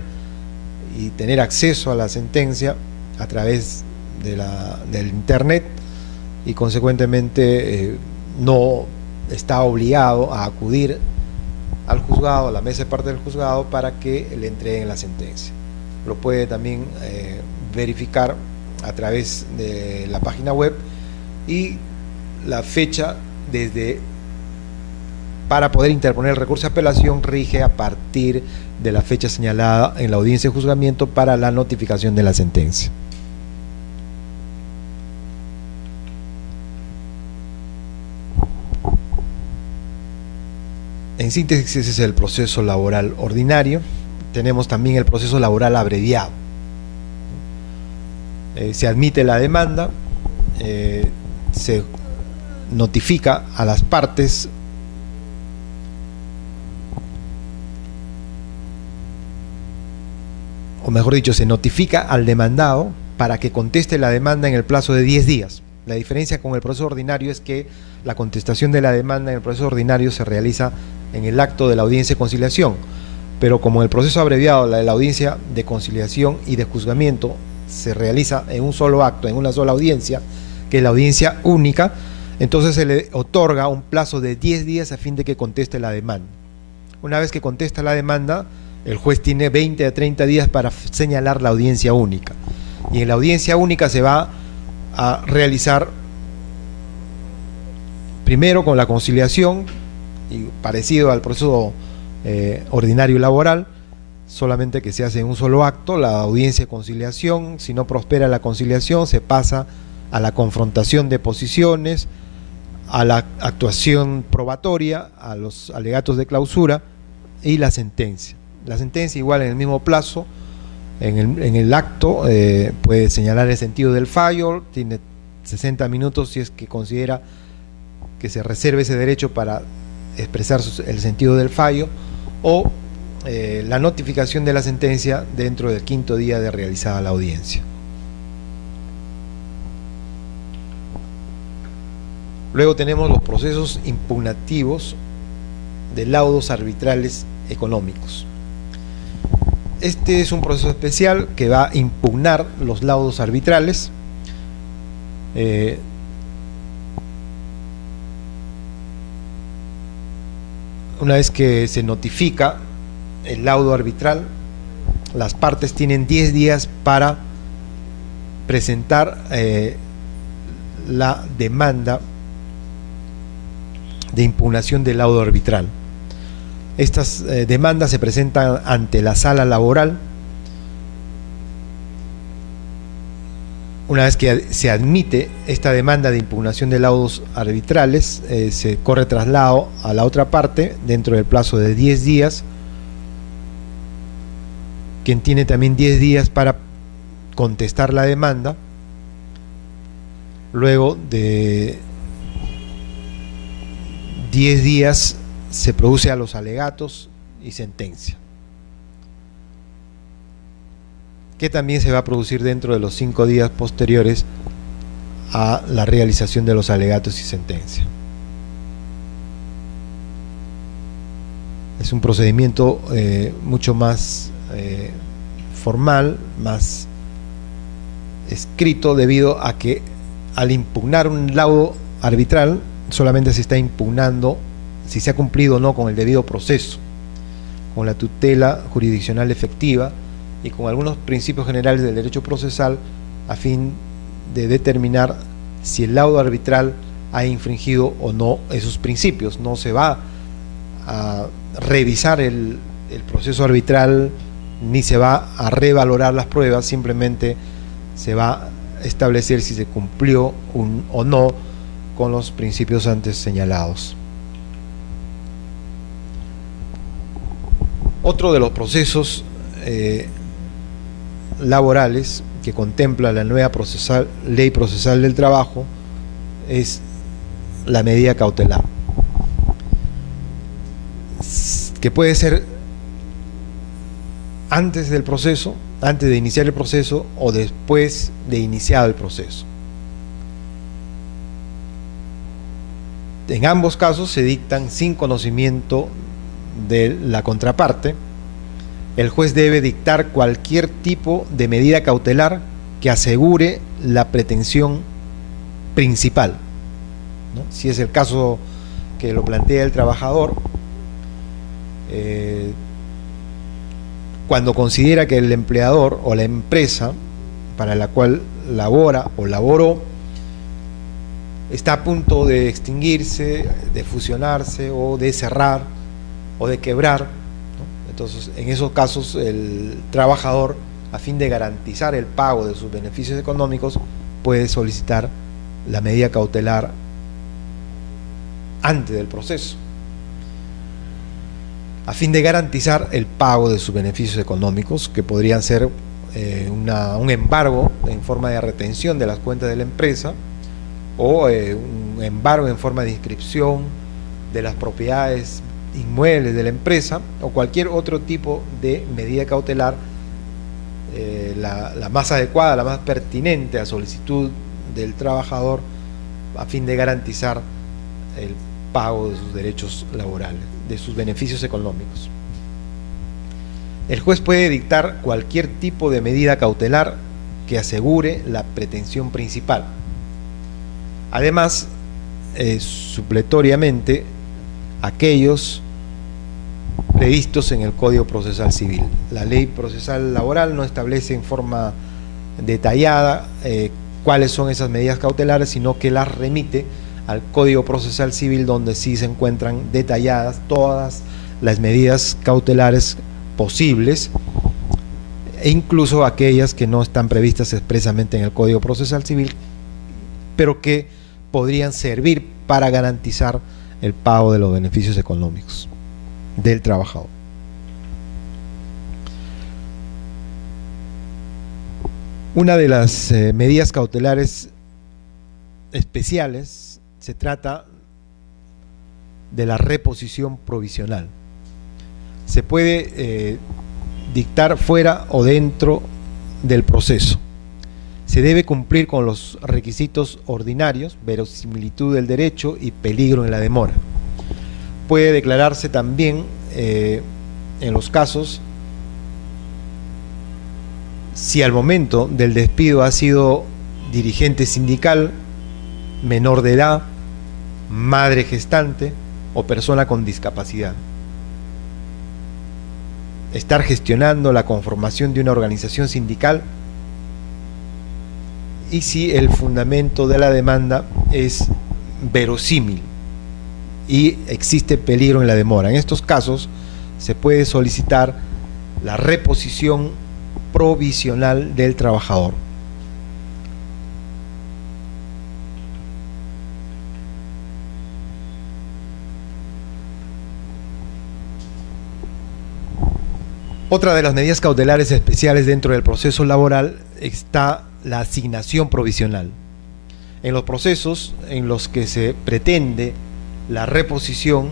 y tener acceso a la sentencia a través del internet y consecuentemente no está obligado a acudir al juzgado, a la mesa de parte del juzgado para que le entreguen la sentencia. Lo puede también verificar a través de la página web y la fecha para poder interponer el recurso de apelación rige a partir de la fecha señalada en la audiencia de juzgamiento para la notificación de la sentencia. En síntesis, ese es el proceso laboral ordinario. Tenemos también el proceso laboral abreviado. Se admite la demanda, se notifica a las partes o mejor dicho, se notifica al demandado para que conteste la demanda en el plazo de 10 días. La diferencia con el proceso ordinario es que la contestación de la demanda en el proceso ordinario se realiza en el acto de la audiencia de conciliación, pero como el proceso abreviado, la de la audiencia de conciliación y de juzgamiento, se realiza en un solo acto, en una sola audiencia, que es la audiencia única, entonces se le otorga un plazo de 10 días a fin de que conteste la demanda. Una vez que contesta la demanda, el juez tiene 20 a 30 días para señalar la audiencia única. Y en la audiencia única se va a realizar primero con la conciliación, y parecido al proceso ordinario laboral, solamente que se hace en un solo acto, la audiencia de conciliación. Si no prospera la conciliación, se pasa a la confrontación de posiciones, a la actuación probatoria, a los alegatos de clausura y la sentencia. La sentencia igual en el mismo plazo, en el acto puede señalar el sentido del fallo, tiene 60 minutos si es que considera que se reserve ese derecho para expresar el sentido del fallo, o la notificación de la sentencia dentro del 5º día de realizada la audiencia. Luego tenemos los procesos impugnativos de laudos arbitrales económicos. Este es un proceso especial que va a impugnar los laudos arbitrales. Una vez que se notifica el laudo arbitral, las partes tienen 10 días para presentar la demanda de impugnación del laudo arbitral. Estas demandas se presentan ante la sala laboral. Una vez que se admite esta demanda de impugnación de laudos arbitrales, se corre traslado a la otra parte dentro del plazo de 10 días, quien tiene también 10 días para contestar la demanda. Luego de 10 días se produce a los alegatos y sentencia, que también se va a producir dentro de los 5 días posteriores a la realización de los alegatos y sentencia. Es un procedimiento mucho más formal, más escrito, debido a que al impugnar un laudo arbitral solamente se está impugnando si se ha cumplido o no con el debido proceso, con la tutela jurisdiccional efectiva y con algunos principios generales del derecho procesal, a fin de determinar si el laudo arbitral ha infringido o no esos principios. No se va a revisar el proceso arbitral, ni se va a revalorar las pruebas, simplemente se va a establecer si se cumplió o no con los principios antes señalados. Otro de los procesos laborales que contempla la nueva ley procesal del trabajo es la medida cautelar, que puede ser antes del proceso, antes de iniciar el proceso, o después de iniciado el proceso. En ambos casos se dictan sin conocimiento de la contraparte. El juez debe dictar cualquier tipo de medida cautelar que asegure la pretensión principal, ¿no? Si es el caso que lo plantea el trabajador, cuando considera que el empleador o la empresa para la cual labora o laboró está a punto de extinguirse, de fusionarse o de cerrar o de quebrar, ¿no? Entonces, en esos casos, el trabajador, a fin de garantizar el pago de sus beneficios económicos, puede solicitar la medida cautelar antes del proceso, a fin de garantizar el pago de sus beneficios económicos, que podrían ser un embargo en forma de retención de las cuentas de la empresa, o un embargo en forma de inscripción de las propiedades inmuebles de la empresa, o cualquier otro tipo de medida cautelar la más adecuada, la más pertinente a solicitud del trabajador a fin de garantizar el pago de sus derechos laborales, de sus beneficios económicos. El juez puede dictar cualquier tipo de medida cautelar que asegure la pretensión principal. Además, supletoriamente, aquellos previstos en el Código Procesal Civil. La Ley Procesal Laboral no establece en forma detallada cuáles son esas medidas cautelares, sino que las remite al Código Procesal Civil, donde sí se encuentran detalladas todas las medidas cautelares posibles, e incluso aquellas que no están previstas expresamente en el Código Procesal Civil, pero que podrían servir para garantizar el pago de los beneficios económicos del trabajador. Una de las medidas cautelares especiales se trata de la reposición provisional. Se puede dictar fuera o dentro del proceso. Se debe cumplir con los requisitos ordinarios, verosimilitud del derecho y peligro en la demora. Puede declararse también en los casos si al momento del despido ha sido dirigente sindical, menor de edad, madre gestante o persona con discapacidad. Estar gestionando la conformación de una organización sindical y si el fundamento de la demanda es verosímil y existe peligro en la demora. En estos casos se puede solicitar la reposición provisional del trabajador. Otra de las medidas cautelares especiales dentro del proceso laboral está la asignación provisional. En los procesos en los que se pretende la reposición,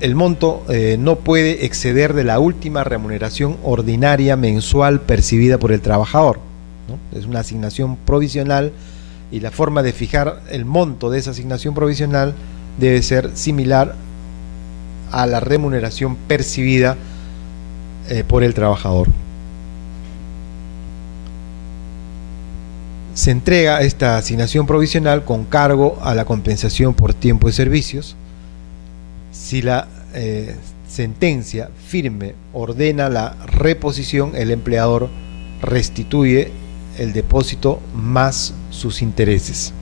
el monto no puede exceder de la última remuneración ordinaria mensual percibida por el trabajador, ¿no? Es una asignación provisional y la forma de fijar el monto de esa asignación provisional debe ser similar a la remuneración percibida por el trabajador. Se entrega esta asignación provisional con cargo a la compensación por tiempo de servicios. Si la sentencia firme ordena la reposición, el empleador restituye el depósito más sus intereses.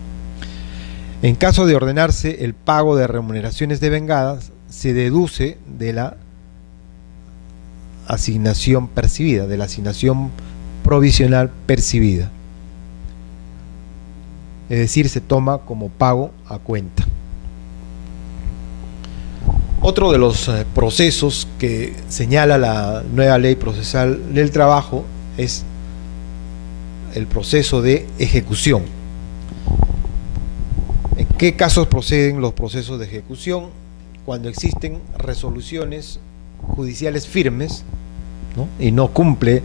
En caso de ordenarse el pago de remuneraciones devengadas, se deduce de la asignación percibida, de la asignación provisional percibida. Es decir, se toma como pago a cuenta. Otro de los procesos que señala la nueva Ley Procesal del Trabajo es el proceso de ejecución. ¿En qué casos proceden los procesos de ejecución? Cuando existen resoluciones judiciales firmes, ¿no? Y no cumple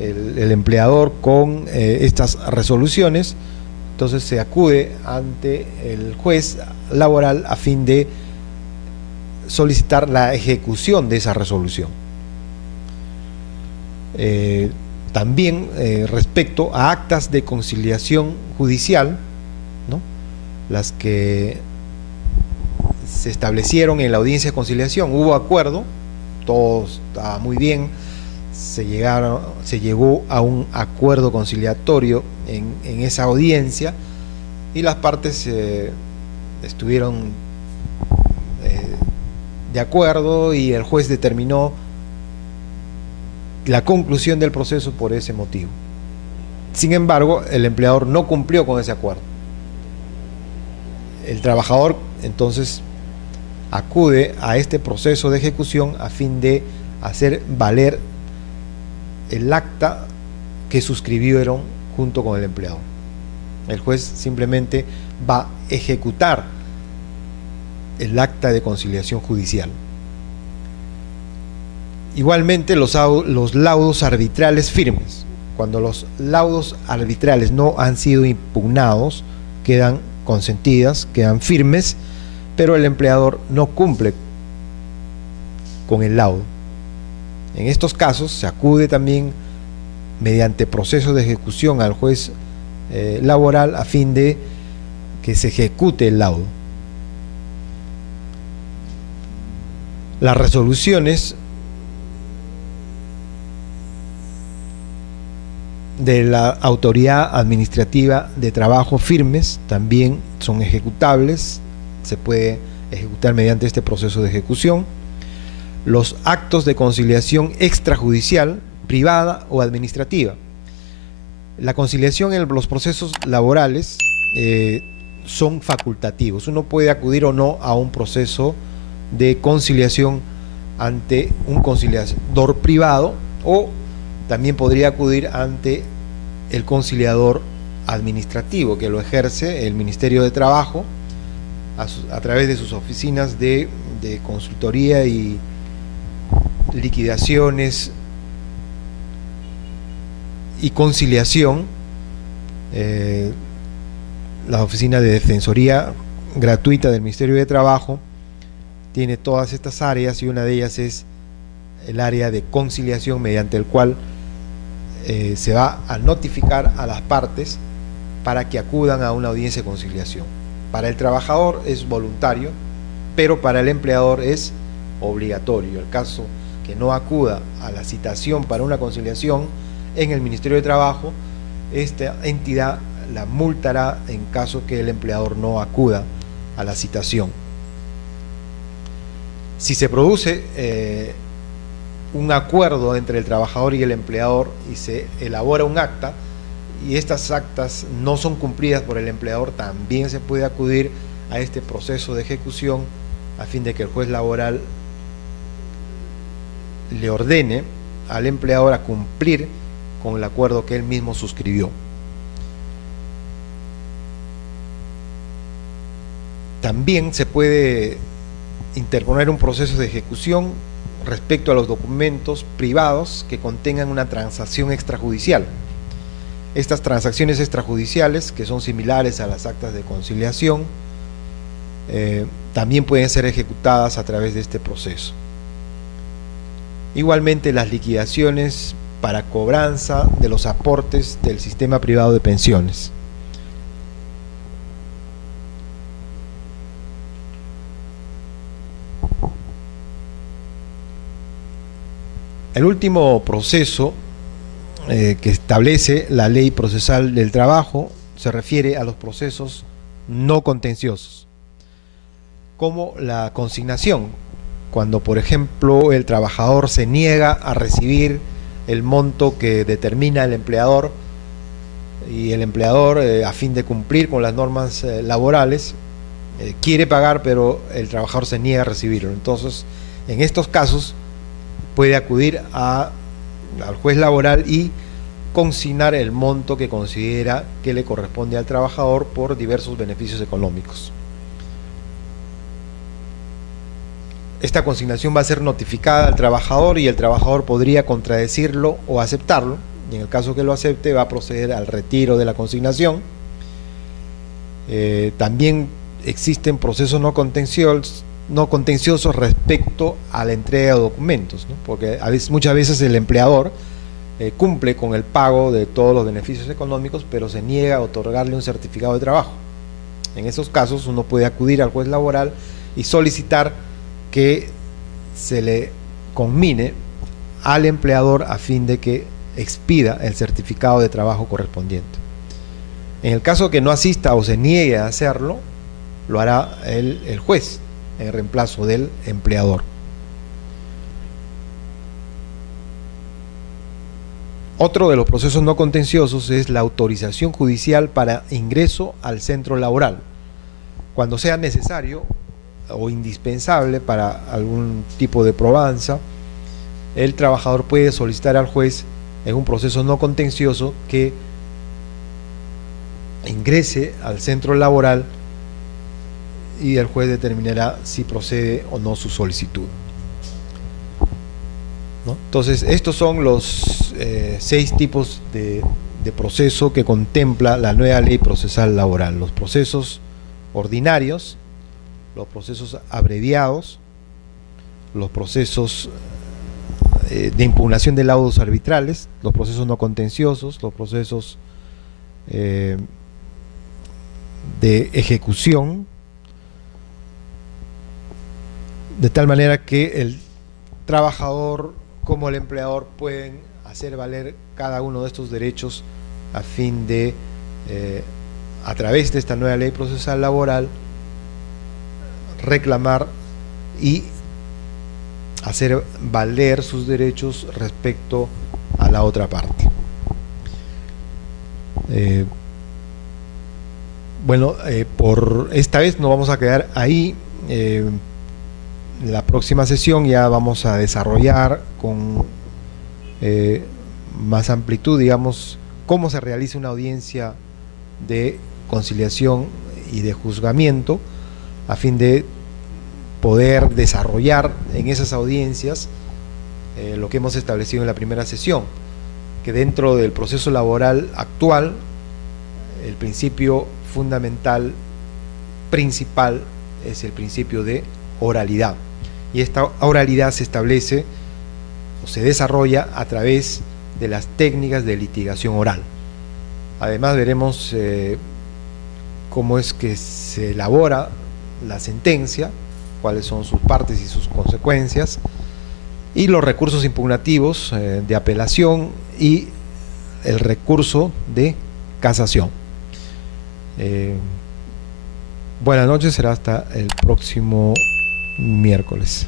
el empleador con estas resoluciones, entonces se acude ante el juez laboral a fin de solicitar la ejecución de esa resolución. También respecto a actas de conciliación judicial, ¿no? Las que se establecieron en la audiencia de conciliación, hubo acuerdo, todo estaba muy bien, se llegó a un acuerdo conciliatorio en esa audiencia y las partes estuvieron de acuerdo y el juez determinó la conclusión del proceso por ese motivo. Sin embargo, el empleador no cumplió con ese acuerdo. El trabajador entonces acude a este proceso de ejecución a fin de hacer valer el acta que suscribieron junto con el empleador. El juez simplemente va a ejecutar el acta de conciliación judicial. Igualmente los laudos arbitrales firmes. Cuando los laudos arbitrales no han sido impugnados, quedan consentidas, quedan firmes, pero el empleador no cumple con el laudo. En estos casos se acude también mediante proceso de ejecución al juez laboral a fin de que se ejecute el laudo. Las resoluciones de la autoridad administrativa de trabajo firmes también son ejecutables, se puede ejecutar mediante este proceso de ejecución. Los actos de conciliación extrajudicial, privada o administrativa. La conciliación en los procesos laborales son facultativos. Uno puede acudir o no a un proceso de conciliación ante un conciliador privado, o también podría acudir ante el conciliador administrativo, que lo ejerce el Ministerio de Trabajo a través de sus oficinas de consultoría y liquidaciones y conciliación, la oficina de defensoría gratuita del Ministerio de Trabajo tiene todas estas áreas, y una de ellas es el área de conciliación, mediante el cual se va a notificar a las partes para que acudan a una audiencia de conciliación. Para el trabajador es voluntario, pero para el empleador es obligatorio. El caso que no acuda a la citación para una conciliación en el Ministerio de Trabajo, esta entidad la multará en caso que el empleador no acuda a la citación. Si se produce un acuerdo entre el trabajador y el empleador y se elabora un acta y estas actas no son cumplidas por el empleador, también se puede acudir a este proceso de ejecución a fin de que el juez laboral le ordene al empleador a cumplir con el acuerdo que él mismo suscribió. También se puede interponer un proceso de ejecución respecto a los documentos privados que contengan una transacción extrajudicial. Estas transacciones extrajudiciales, que son similares a las actas de conciliación, también pueden ser ejecutadas a través de este proceso. Igualmente, las liquidaciones para cobranza de los aportes del sistema privado de pensiones. El último proceso que establece la Ley Procesal del Trabajo se refiere a los procesos no contenciosos, como la consignación, cuando por ejemplo el trabajador se niega a recibir el monto que determina el empleador, y el empleador a fin de cumplir con las normas laborales quiere pagar, pero el trabajador se niega a recibirlo. Entonces, en estos casos puede acudir al juez laboral y consignar el monto que considera que le corresponde al trabajador por diversos beneficios económicos. Esta consignación va a ser notificada al trabajador y el trabajador podría contradecirlo o aceptarlo, y en el caso que lo acepte va a proceder al retiro de la consignación. También existen procesos no contenciosos respecto a la entrega de documentos, ¿no? Porque muchas veces el empleador cumple con el pago de todos los beneficios económicos, pero se niega a otorgarle un certificado de trabajo. En esos casos uno puede acudir al juez laboral y solicitar que se le conmine al empleador a fin de que expida el certificado de trabajo correspondiente. En el caso que no asista o se niegue a hacerlo, lo hará el juez en reemplazo del empleador. Otro de los procesos no contenciosos es la autorización judicial para ingreso al centro laboral. Cuando sea necesario o indispensable para algún tipo de probanza, el trabajador puede solicitar al juez en un proceso no contencioso que ingrese al centro laboral, y el juez determinará si procede o no su solicitud. ¿no? Entonces, estos son los 6 tipos de proceso que contempla la nueva ley procesal laboral: los procesos ordinarios, los procesos abreviados, los procesos de impugnación de laudos arbitrales, los procesos no contenciosos, los procesos de ejecución, de tal manera que el trabajador como el empleador pueden hacer valer cada uno de estos derechos a fin de, a través de esta nueva ley procesal laboral, reclamar y hacer valer sus derechos respecto a la otra parte. Por esta vez nos vamos a quedar ahí. La próxima sesión ya vamos a desarrollar con más amplitud, digamos, cómo se realiza una audiencia de conciliación y de juzgamiento, a fin de poder desarrollar en esas audiencias lo que hemos establecido en la primera sesión, que dentro del proceso laboral actual el principio fundamental, principal, es el principio de oralidad, y esta oralidad se establece o se desarrolla a través de las técnicas de litigación oral. Además veremos cómo es que se elabora la sentencia, cuáles son sus partes y sus consecuencias, y los recursos impugnativos de apelación y el recurso de casación. Buenas noches, será hasta el próximo miércoles.